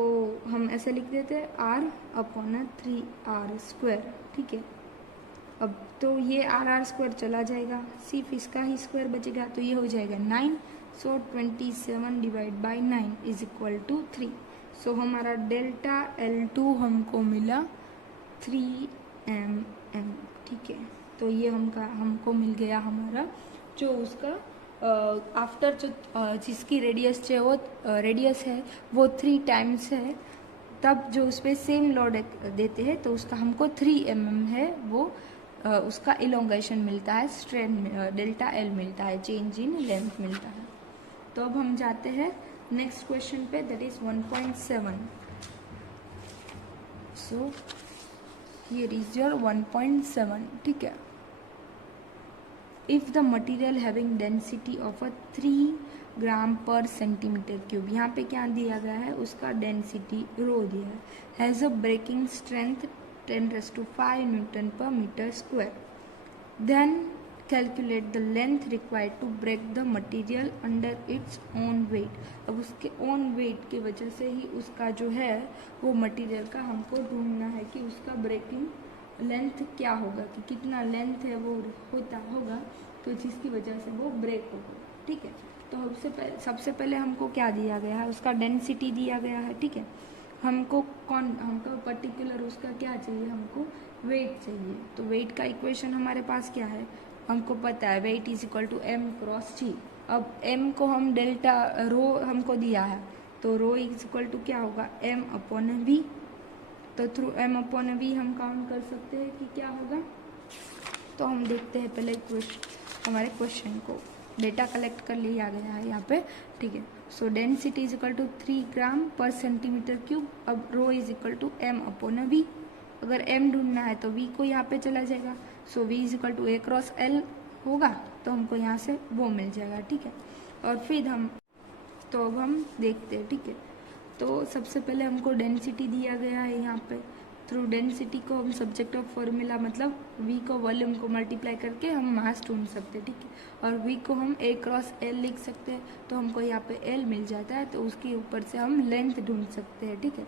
हम ऐसे लिख देते हैं R अपॉन 3R स्क्वायर, ठीक है। अब तो ये R स्क्वायर चला जाएगा, सिर्फ इसका ही स्क्वायर बचेगा, तो ये हो जाएगा 9। So 27 divide by 9 is equal to 3। So हमारा डेल्टा L2 हमको मिला 3 mm, ठीक है। तो ये हमको मिल गया हमारा जो उसका आफ्टर जो जिसकी रेडियस है वो 3 टाइम्स है, तब जो उस पर सेम लोड देते हैं तो उसका हमको 3 mm है वो उसका इलोंगेशन मिलता है, स्ट्रेन डेल्टा एल मिलता है, चेंज इन लेंथ मिलता है। तो अब हम जाते हैं नेक्स्ट क्वेश्चन पे, that is 1.7। So here is your 1.7, ठीक है। If the material having density of 3 gram per centimetre cube, यहाँ पे क्या दिया गया है, उसका डेंसिटी रो दिया है, has a breaking strength 10⁵ newton per metre square, then calculate the length required to break the material under its own weight. अब उसके ओन वेट की वजह से ही उसका जो है वो मटीरियल का हमको ढूंढना है कि उसका ब्रेकिंग लेंथ क्या होगा, कि कितना लेंथ है वो होगा, तो जिसकी वजह से वो ब्रेक होगा, ठीक है। तो सबसे पहले हमको क्या दिया गया है, उसका डेंसिटी दिया गया है, ठीक है। हमको पर्टिकुलर उसका क्या चाहिए, हमको वेट चाहिए। तो वेट का इक्वेशन हमारे पास क्या है, हमको पता है weight is equal to m cross g। अब m को हम डेल्टा रो हमको दिया है, तो रो इज इक्वल टू क्या होगा, m अपॉन v। तो थ्रू m अपॉन v हम काउंट कर सकते हैं कि क्या होगा। तो हम देखते हैं पहले हमारे क्वेश्चन को, डेटा कलेक्ट कर लिया गया है यहाँ पे, ठीक है। So density is equal to 3 gram per centimetre cube. अब rho is equal to m upon v। अगर m ढूंढना है तो v को यहाँ पे चला जाएगा, so v is equal to a cross l होगा, तो हमको यहाँ से वो मिल जाएगा, ठीक है। और फिर तो अब हम देखते हैं, ठीक है। तो सबसे पहले हमको डेंसिटी दिया गया है यहाँ पे, थ्रू डेंसिटी को हम सब्जेक्ट ऑफ फॉर्मूला मतलब v को वॉल्यूम को मल्टीप्लाई करके हम मास ढूंढ सकते हैं, ठीक है। और v को हम a क्रॉस l लिख सकते हैं, तो हमको यहाँ पे l मिल जाता है, तो उसके ऊपर से हम लेंथ ढूंढ सकते हैं, ठीक है।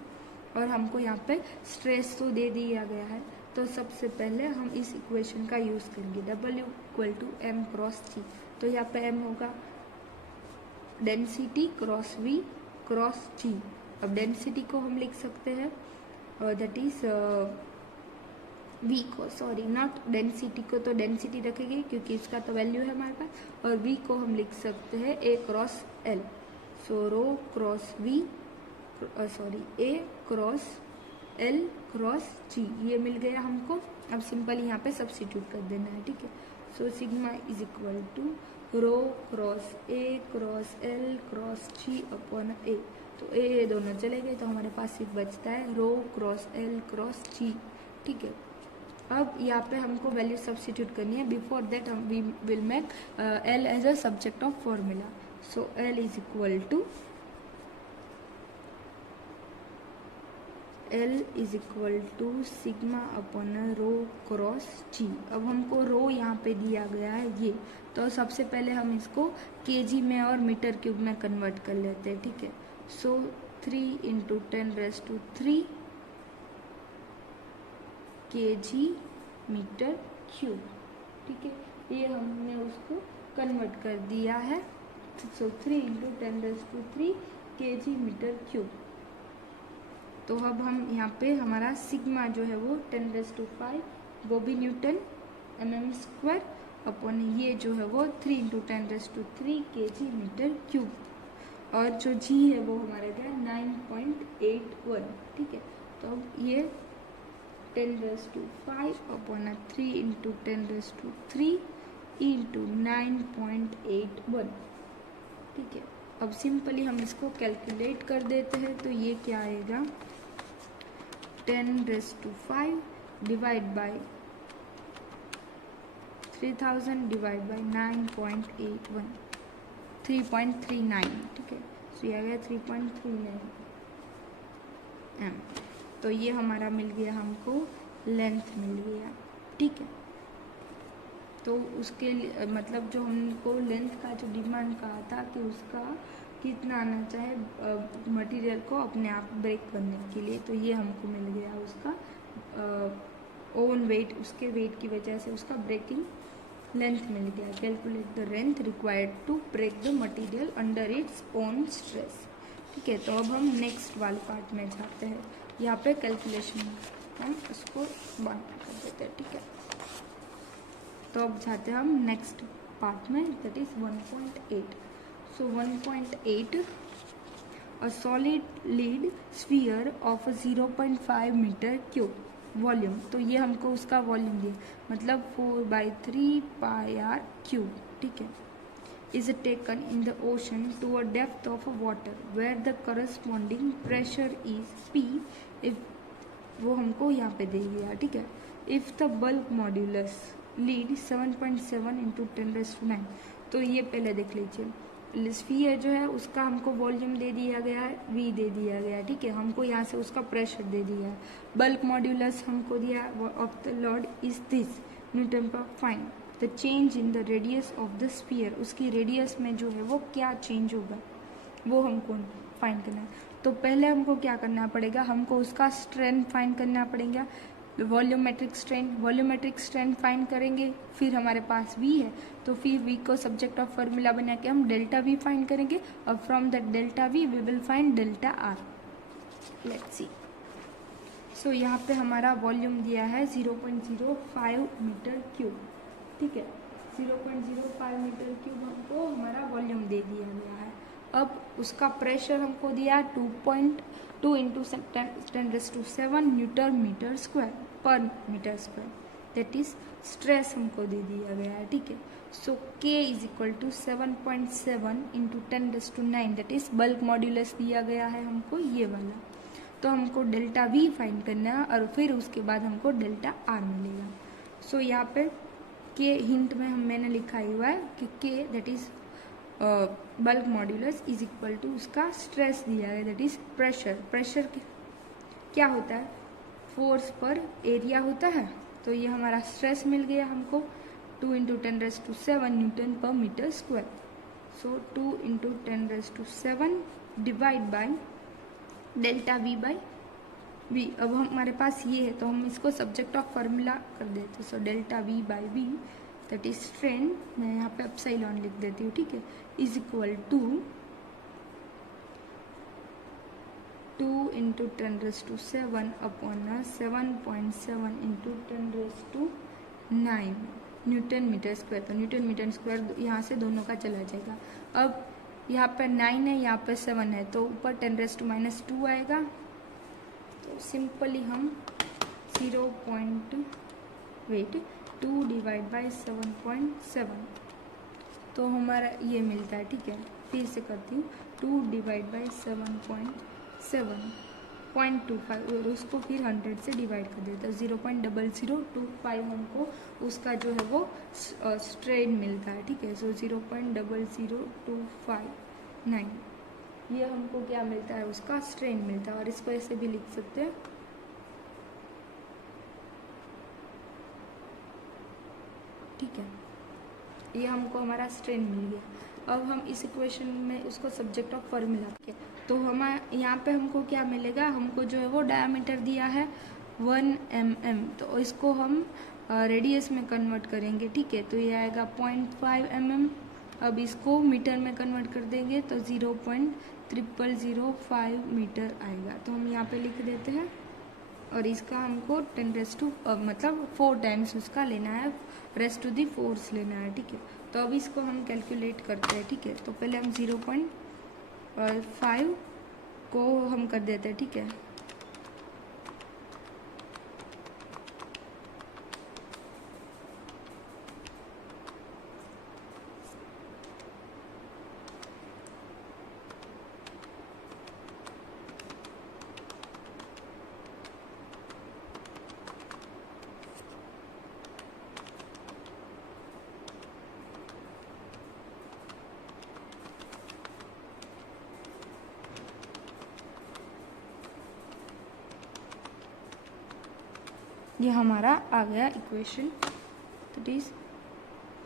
और हमको यहाँ पे स्ट्रेस तो दे दिया गया है, तो सबसे पहले हम इस इक्वेशन का यूज़ करेंगे, W equal to m cross g। तो यहाँ पे m होगा density cross v cross g। अब डेंसिटी को हम लिख सकते हैं, दैट इज v को, सॉरी नॉट डेंसिटी को, तो डेंसिटी रखेंगे क्योंकि इसका तो वैल्यू है हमारे पास, और v को हम लिख सकते हैं a cross l। So rho cross v a cross l cross g, ये मिल गया हमको। अब सिंपल यहाँ पे सब्स्टिट्यूट कर देना है, ठीक है। So sigma is equal to rho cross a cross l cross g upon a। तो ए दोनों चले गए, तो हमारे पास सिर्फ बचता है रो क्रॉस l क्रॉस g, ठीक है। अब यहाँ पे हमको वैल्यू सब्स्टिट्यूट करनी है, बिफोर दैट हम we will make l as a subject of formula. So l is equal to L is equal to sigma upon rho cross g। अब हमको रो यहाँ पे दिया गया है ये, तो सबसे पहले हम इसको kg में और मीटर क्यूब में कन्वर्ट कर लेते हैं, ठीक है। सो 3 इंटू 10⁻³ kg मीटर क्यूब, ठीक है। ये हमने उसको कन्वर्ट कर दिया है, सो 3 इंटू 10⁻³ kg मीटर क्यूब। तो अब हम यहाँ पे हमारा सिग्मा जो है वो 10⁵ वो भी न्यूटन mm² अपन ये जो है वो 3 × 10⁵ kg मीटर क्यूब, और जो g है वो हमारे क्या 9.81, ठीक है। तो अब ये 10⁵ अपॉन 3 × 10⁵ इंटू 9.81, ठीक है। अब सिंपली हम इसको कैलकुलेट कर देते हैं, तो ये क्या आएगा 10⁵ डिवाइड बाय 3000 डिवाइड बाय 9.81 3.39, ठीक है। सो ये आ गया 3.39 m। तो ये हमारा मिल गया, हमको लेंथ मिल गया, ठीक है। तो उसके लिए मतलब जो हमको लेंथ का जो डिमांड कहा था कि उसका कितना आना चाहे मटेरियल को अपने आप ब्रेक करने के लिए, तो ये हमको मिल गया उसका ओन वेट, उसके वेट की वजह से उसका ब्रेकिंग लेंथ मिल गया। Calculate the length required to break the material under its own stress, ठीक है। तो अब हम नेक्स्ट वाले पार्ट में जाते हैं। यहाँ पे कैलकुलेशन हम उसको बंद कर देते हैं, ठीक है। तो अब जाते हैं हम नेक्स्ट पार्ट में, that is 1.8। So 1.8 a solid lead sphere of 0.5 metre cube volume. तो ये हमको उसका वॉल्यूम दिया, मतलब 4/3 πr³, ठीक है। Is taken in the ocean to a depth of water where the corresponding pressure is P। If वो हमको यहाँ पे दे दिया, ठीक है। If the bulk modulus lead 7.7 × 10⁹, तो ये पहले देख लीजिए। स्फीयर जो है उसका हमको वॉल्यूम दे दिया गया है, V दे दिया गया है, ठीक है। हमको यहाँ से उसका प्रेशर दे दिया है। बल्क मॉड्यूलस हमको दिया of the load is this newton per. Find the change in the radius of the sphere, उसकी रेडियस में जो है वो क्या चेंज होगा वो हमको फाइंड करना है। तो पहले हमको क्या करना पड़ेगा, हमको उसका स्ट्रेंथ फाइंड करना पड़ेगा, वॉल्यूमेट्रिक स्ट्रेंथ फाइंड करेंगे। फिर हमारे पास V है, तो फिर V को सब्जेक्ट ऑफ फार्मूला बना के हम डेल्टा V फाइंड करेंगे, और from that delta V we will find delta R। Let's see. So यहाँ पे हमारा वॉल्यूम दिया है 0.05 मीटर क्यूब, ठीक है। 0.05 मीटर क्यूब हमको हमारा वॉल्यूम दे दिया गया है। अब उसका प्रेशर हमको दिया 2.2 × 10⁷ newton metre square per metre square, that is stress हमको दे दिया गया है, ठीक है। So K is equal to 7.7 × 10⁹, that is bulk modulus दिया गया है हमको ये वाला। तो हमको डेल्टा V फाइंड करना है, और फिर उसके बाद हमको डेल्टा R मिलेगा। सो यहाँ पे K हिंट में मैंने लिखा हुआ है कि K that is bulk modulus is equal to उसका स्ट्रेस दिया है, दैट इज प्रेशर। प्रेशर क्या होता है, फोर्स पर एरिया होता है। तो ये हमारा स्ट्रेस मिल गया हमको 2 × 10⁷ newton per metre square. So 2 × 10⁷ divide by delta V by V। अब हमारे पास ये है, तो हम इसको सब्जेक्ट ऑफ फार्मूला कर देते हैं। So delta V by V that is strain, मैं यहाँ पे एप्सिलॉन लिख देती हूँ, ठीक है, is equal to 2 × 10⁷ upon 7.7 × 10⁹ newton metre square. तो न्यूटन मीटर स्क्वायर यहाँ से दोनों का चला जाएगा। अब यहाँ पे 9 है, यहाँ पे 7 है, तो ऊपर 10⁻² आएगा। तो सिंपली हम 2 डिवाइड बाय 7.7, तो हमारा ये मिलता है, ठीक है। फिर से करती हूँ, 2 डिवाइड बाय 7.7 0.25, और उसको फिर 100 से डिवाइड कर देता है। 0.0025 हमको उसका जो है वो स्ट्रेन मिलता है, ठीक है। सो 0.00259 ये हमको क्या मिलता है, उसका स्ट्रेन मिलता है। और इसको ऐसे भी लिख सकते हैं, ठीक है। ये हमको हमारा स्ट्रेन मिल गया। अब हम इस इक्वेशन में उसको सब्जेक्ट ऑफ फार्मूला के, तो हमारे यहाँ पे हमको क्या मिलेगा, हमको जो है वो डायमीटर दिया है 1 mm, तो इसको हम रेडियस में कन्वर्ट करेंगे, ठीक है। तो ये आएगा 0.5 mm। अब इसको मीटर में कन्वर्ट कर देंगे तो 0005 मीटर आएगा। तो हम यहाँ पे लिख देते हैं और इसका हमको 10 मतलब 4 टाइम्स उसका लेना है, रेस्ट टू दी फोर्स लेना है, ठीक है। तो अब इसको हम कैलकुलेट करते हैं, ठीक है। तो पहले हम 0.5 को हम कर देते हैं, ठीक है। ये हमारा आ गया equation, that is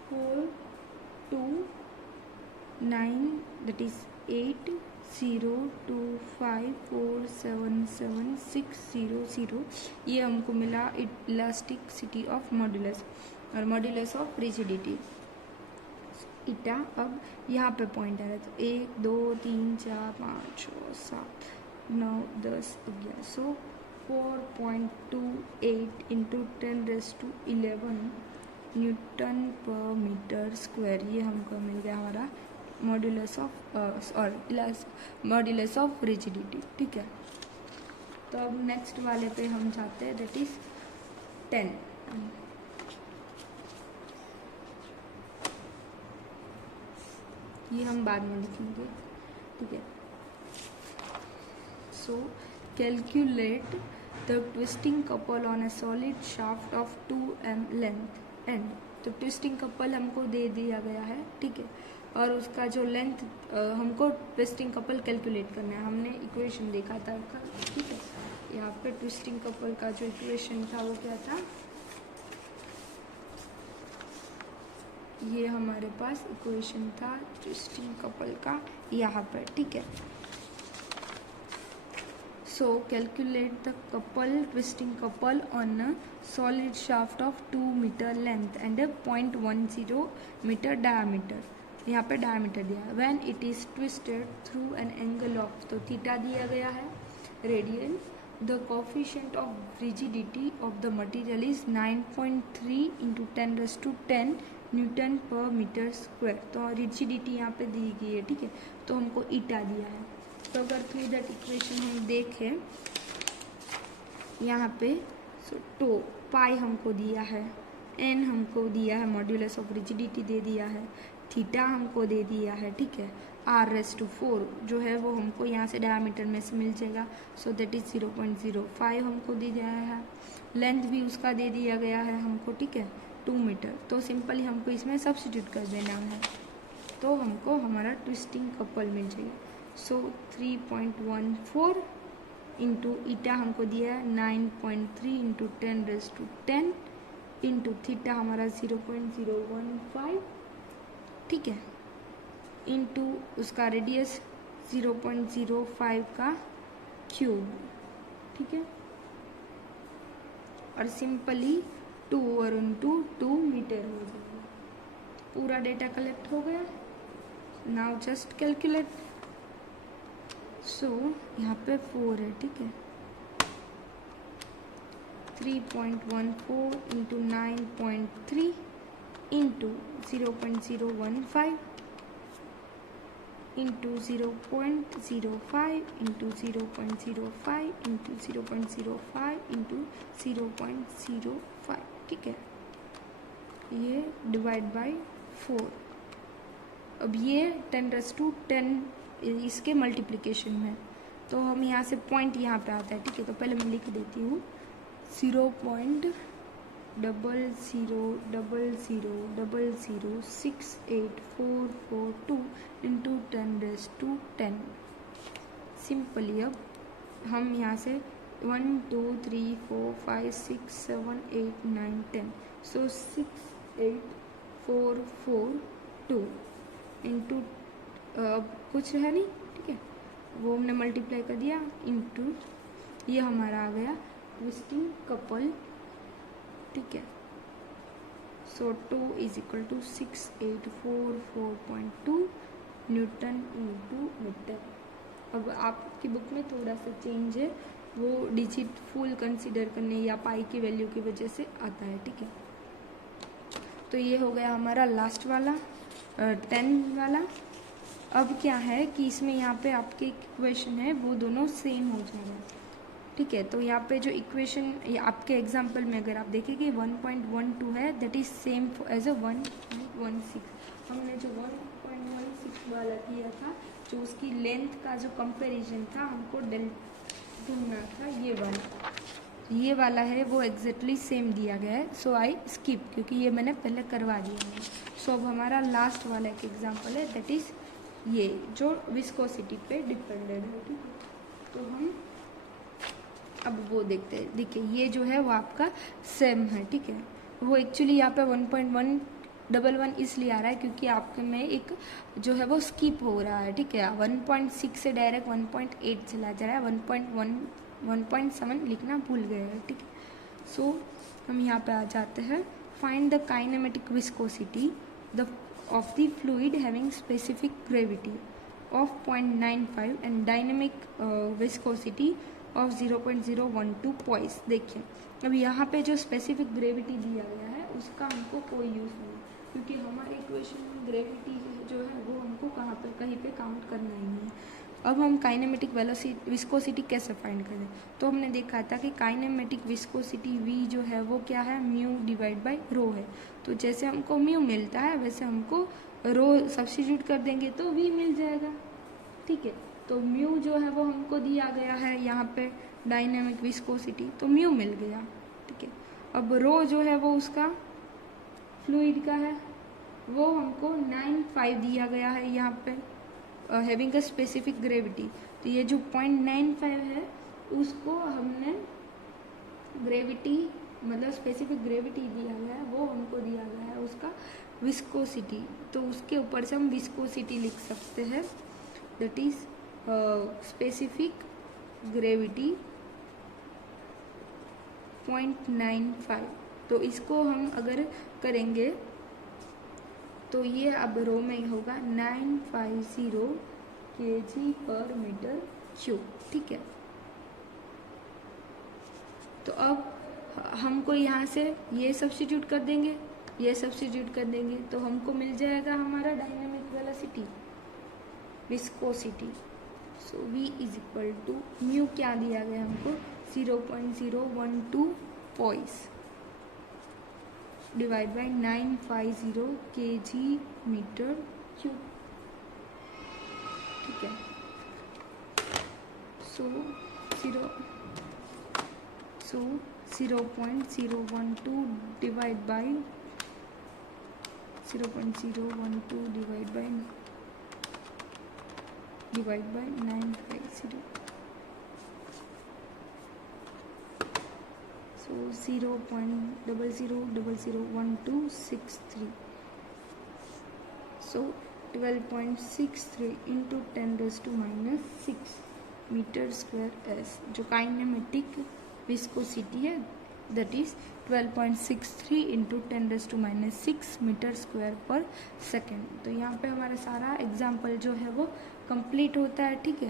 429 that is 8025477600। ये हमको मिला इलास्टिसिटी ऑफ मॉड्यूलस और मॉड्यूलस ऑफ रिजिडिटी ईटा। अब यहाँ पे पॉइंट आ रहा है, तो 1 2 3 4 5 6 7 9 10 11, सो 4.28 into 10⁻11 Newton per metre square. ये हमको मिल गया हमारा मॉड्यूलस ऑफ रिजिडिटी, ठीक है। तो अब नेक्स्ट वाले पे हम जाते हैं, दैट इज 10। ये हम बाद में लिखेंगे, ठीक है। So calculate the twisting couple on a solid shaft of 2m length and. तो ट्विस्टिंग कपल हमको दे दिया गया है, ठीक है, और उसका जो लेंथ हमको ट्विस्टिंग कपल कैलकुलेट करना है। हमने इक्वेशन देखा था, ठीक है। यहाँ पे ट्विस्टिंग कपल का जो इक्वेशन था वो क्या था, ये हमारे पास इक्वेशन था ट्विस्टिंग कपल का यहाँ पर, ठीक है। So calculate the twisting couple on a solid shaft of 2 metre length and 0.10 metre diameter. यहाँ पे डायमीटर दिया है। When it is twisted through an angle of, तो थीटा दिया गया है, radian. The coefficient of rigidity of the material is 9.3 into 10⁻10 newton per metre square. तो rigidity यहाँ पे दी गई है, ठीक है। तो हमको ईटा दिया है। तो अगर थ्रू दैट इक्वेशन हम देखें यहाँ पे, सो टो पाई हमको दिया है, एन हमको दिया है, मॉड्यूलस ऑफ रिजिडिटी दे दिया है, थीटा हमको दे दिया है, ठीक है। r⁴ जो है वो हमको यहाँ से डायमीटर में से मिल जाएगा, सो दैट इज 0.05 हमको दे दिया है। लेंथ भी उसका दे दिया गया है हमको, ठीक है, 2 मीटर। तो सिंपली हमको इसमें सब्स्टिट्यूट कर देना है, तो हमको हमारा ट्विस्टिंग कपल मिल जाएगा। सो 3.14 इंटू ईटा हमको दिया है 9.3 इंटू 10⁻10 इंटू थीटा हमारा 0.015, ठीक है, इंटू उसका रेडियस 0.05 का क्यूब, ठीक है। और सिंपली 2 और इंटू 2 मीटर हो जाएगा। पूरा डेटा कलेक्ट हो गया। Now just calculate. सो यहाँ पे 4 है, ठीक है। 3.14 into 9.3 into 0.015 into 0.05 into 0.05 into 0.05 into 0.05, ठीक है। ये डिवाइड बाय 4। अब ये 10⁻10 इसके मल्टीप्लिकेशन में, तो हम यहाँ से पॉइंट यहाँ पे आता है, ठीक है। तो पहले मैं लिख देती हूँ 0.000000684442 इंटू 10⁻10। सिंपली अब हम यहाँ से 1 2 3 4 5 6 7 8 9 10, सो 68442 इंटू कुछ है नहीं, ठीक है, वो हमने मल्टीप्लाई कर दिया, इंटू ये हमारा आ गया ट्विस्टिंग कपल, ठीक है। So 2 is equal to 6844.2 newton into metre. अब आपकी बुक में थोड़ा सा चेंज है, वो डिजिट फुल कंसीडर करने या पाई की वैल्यू की वजह से आता है, ठीक है। तो ये हो गया हमारा लास्ट वाला 10 वाला। अब क्या है कि इसमें यहाँ पे आपके इक्वेशन है वो दोनों सेम हो जाएगा, ठीक है। तो यहाँ पे जो इक्वेशन आपके एग्जाम्पल में अगर आप देखेंगे 1.12 है, that is same as a 1.16। हमने जो 1.16 वाला किया था, जो उसकी लेंथ का जो कंपैरिजन था, हमको ढूंढना था ये वाला है, वो एग्जैक्टली सेम दिया गया है। सो आई स्किप, क्योंकि ये मैंने पहले करवा दिया है। सो अब हमारा लास्ट वाला एक एग्जाम्पल है, दैट इज ये जो विस्कोसिटी पे डिपेंडेड है, ठीक है। तो हम अब वो देखते हैं। देखिए ये जो है वो आपका सेम है, ठीक है। वो एक्चुअली यहाँ पे 1.111 इसलिए आ रहा है क्योंकि आपके में एक जो है वो स्किप हो रहा है, ठीक है। 1.6 से डायरेक्ट 1.8 चला जा रहा है, 1.7 लिखना भूल गए हैं, ठीक है। सो हम यहाँ पे आ जाते हैं। Find the kinematic viscosity of the fluid having specific gravity of 0.95 and dynamic viscosity of 0.012 poise। देखिए अब यहाँ पे जो स्पेसिफिक ग्रेविटी दिया गया है उसका हमको कोई यूज़ नहीं, क्योंकि हमारे इक्वेशन में ग्रेविटी जो है वो हमको कहीं पे काउंट करना ही नहीं है। अब हम काइनेमेटिक विस्कोसिटी कैसे फाइंड करें? तो हमने देखा था कि काइनेमेटिक विस्कोसिटी V जो है वो क्या है, म्यू डिवाइड बाय रो है। तो जैसे हमको म्यू मिलता है वैसे हमको रो सब्स्टिट्यूट कर देंगे तो V मिल जाएगा, ठीक है। तो म्यू जो है वो हमको दिया गया है यहाँ पे डायनेमिक विस्कोसिटी, तो म्यू मिल गया, ठीक है। अब रो जो है वो उसका फ्लूइड का है, वो हमको 9.5 दिया गया है यहाँ पे, हैविंग अ स्पेसिफिक ग्रेविटी। तो ये जो 0.95 है उसको हमने ग्रेविटी मतलब स्पेसिफिक ग्रेविटी दिया गया है, वो हमको दिया गया है उसका विस्कोसिटी। तो उसके ऊपर से हम विस्कोसिटी लिख सकते हैं, दैट इज स्पेसिफिक ग्रेविटी 0.95। तो इसको हम अगर करेंगे तो ये अब रो में होगा 950 kg/m³, ठीक है। तो अब हमको यहाँ से ये सब्स्टिट्यूट कर देंगे, ये सब्स्टिट्यूट कर देंगे तो हमको मिल जाएगा हमारा dynamic velocity viscosity. So V is equal to mu क्या दिया गया हमको 0.012 पॉइस डिवाइड बाई 950 kg/m³, ठीक है। सो 0.012 divide by 0.012 divide by 950, so 0.00001263, so 12.63 into 10⁻⁻⁶ metre square s, जो काइनेमेटिक विस्कोसिटी है that is 12.63 into 10⁻⁶ metre square per second. तो यहाँ पे हमारा सारा एग्जाम्पल जो है वो कंप्लीट होता है, ठीक है।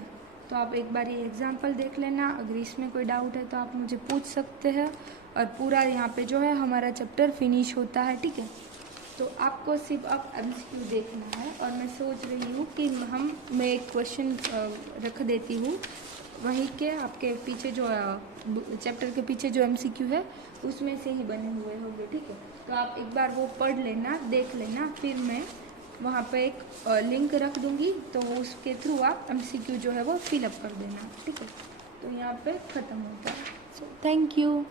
तो आप एक बार ये एग्जाम्पल देख लेना, अगर इसमें कोई डाउट है तो आप मुझे पूछ सकते हैं। और पूरा यहाँ पे जो है हमारा चैप्टर फिनिश होता है, ठीक है। तो आपको सिर्फ अब MCQ देखना है, और मैं सोच रही हूँ कि मैं एक क्वेश्चन रख देती हूँ वहीं के आपके पीछे जो चैप्टर के पीछे जो MCQ है उसमें से ही बने हुए होंगे, ठीक है। तो आप एक बार वो पढ़ लेना, देख लेना, फिर मैं वहाँ पे एक लिंक रख दूँगी, तो उसके थ्रू आप MCQ जो है वो फिलअप कर देना, ठीक है। तो यहाँ पे ख़त्म होता है। So thank you.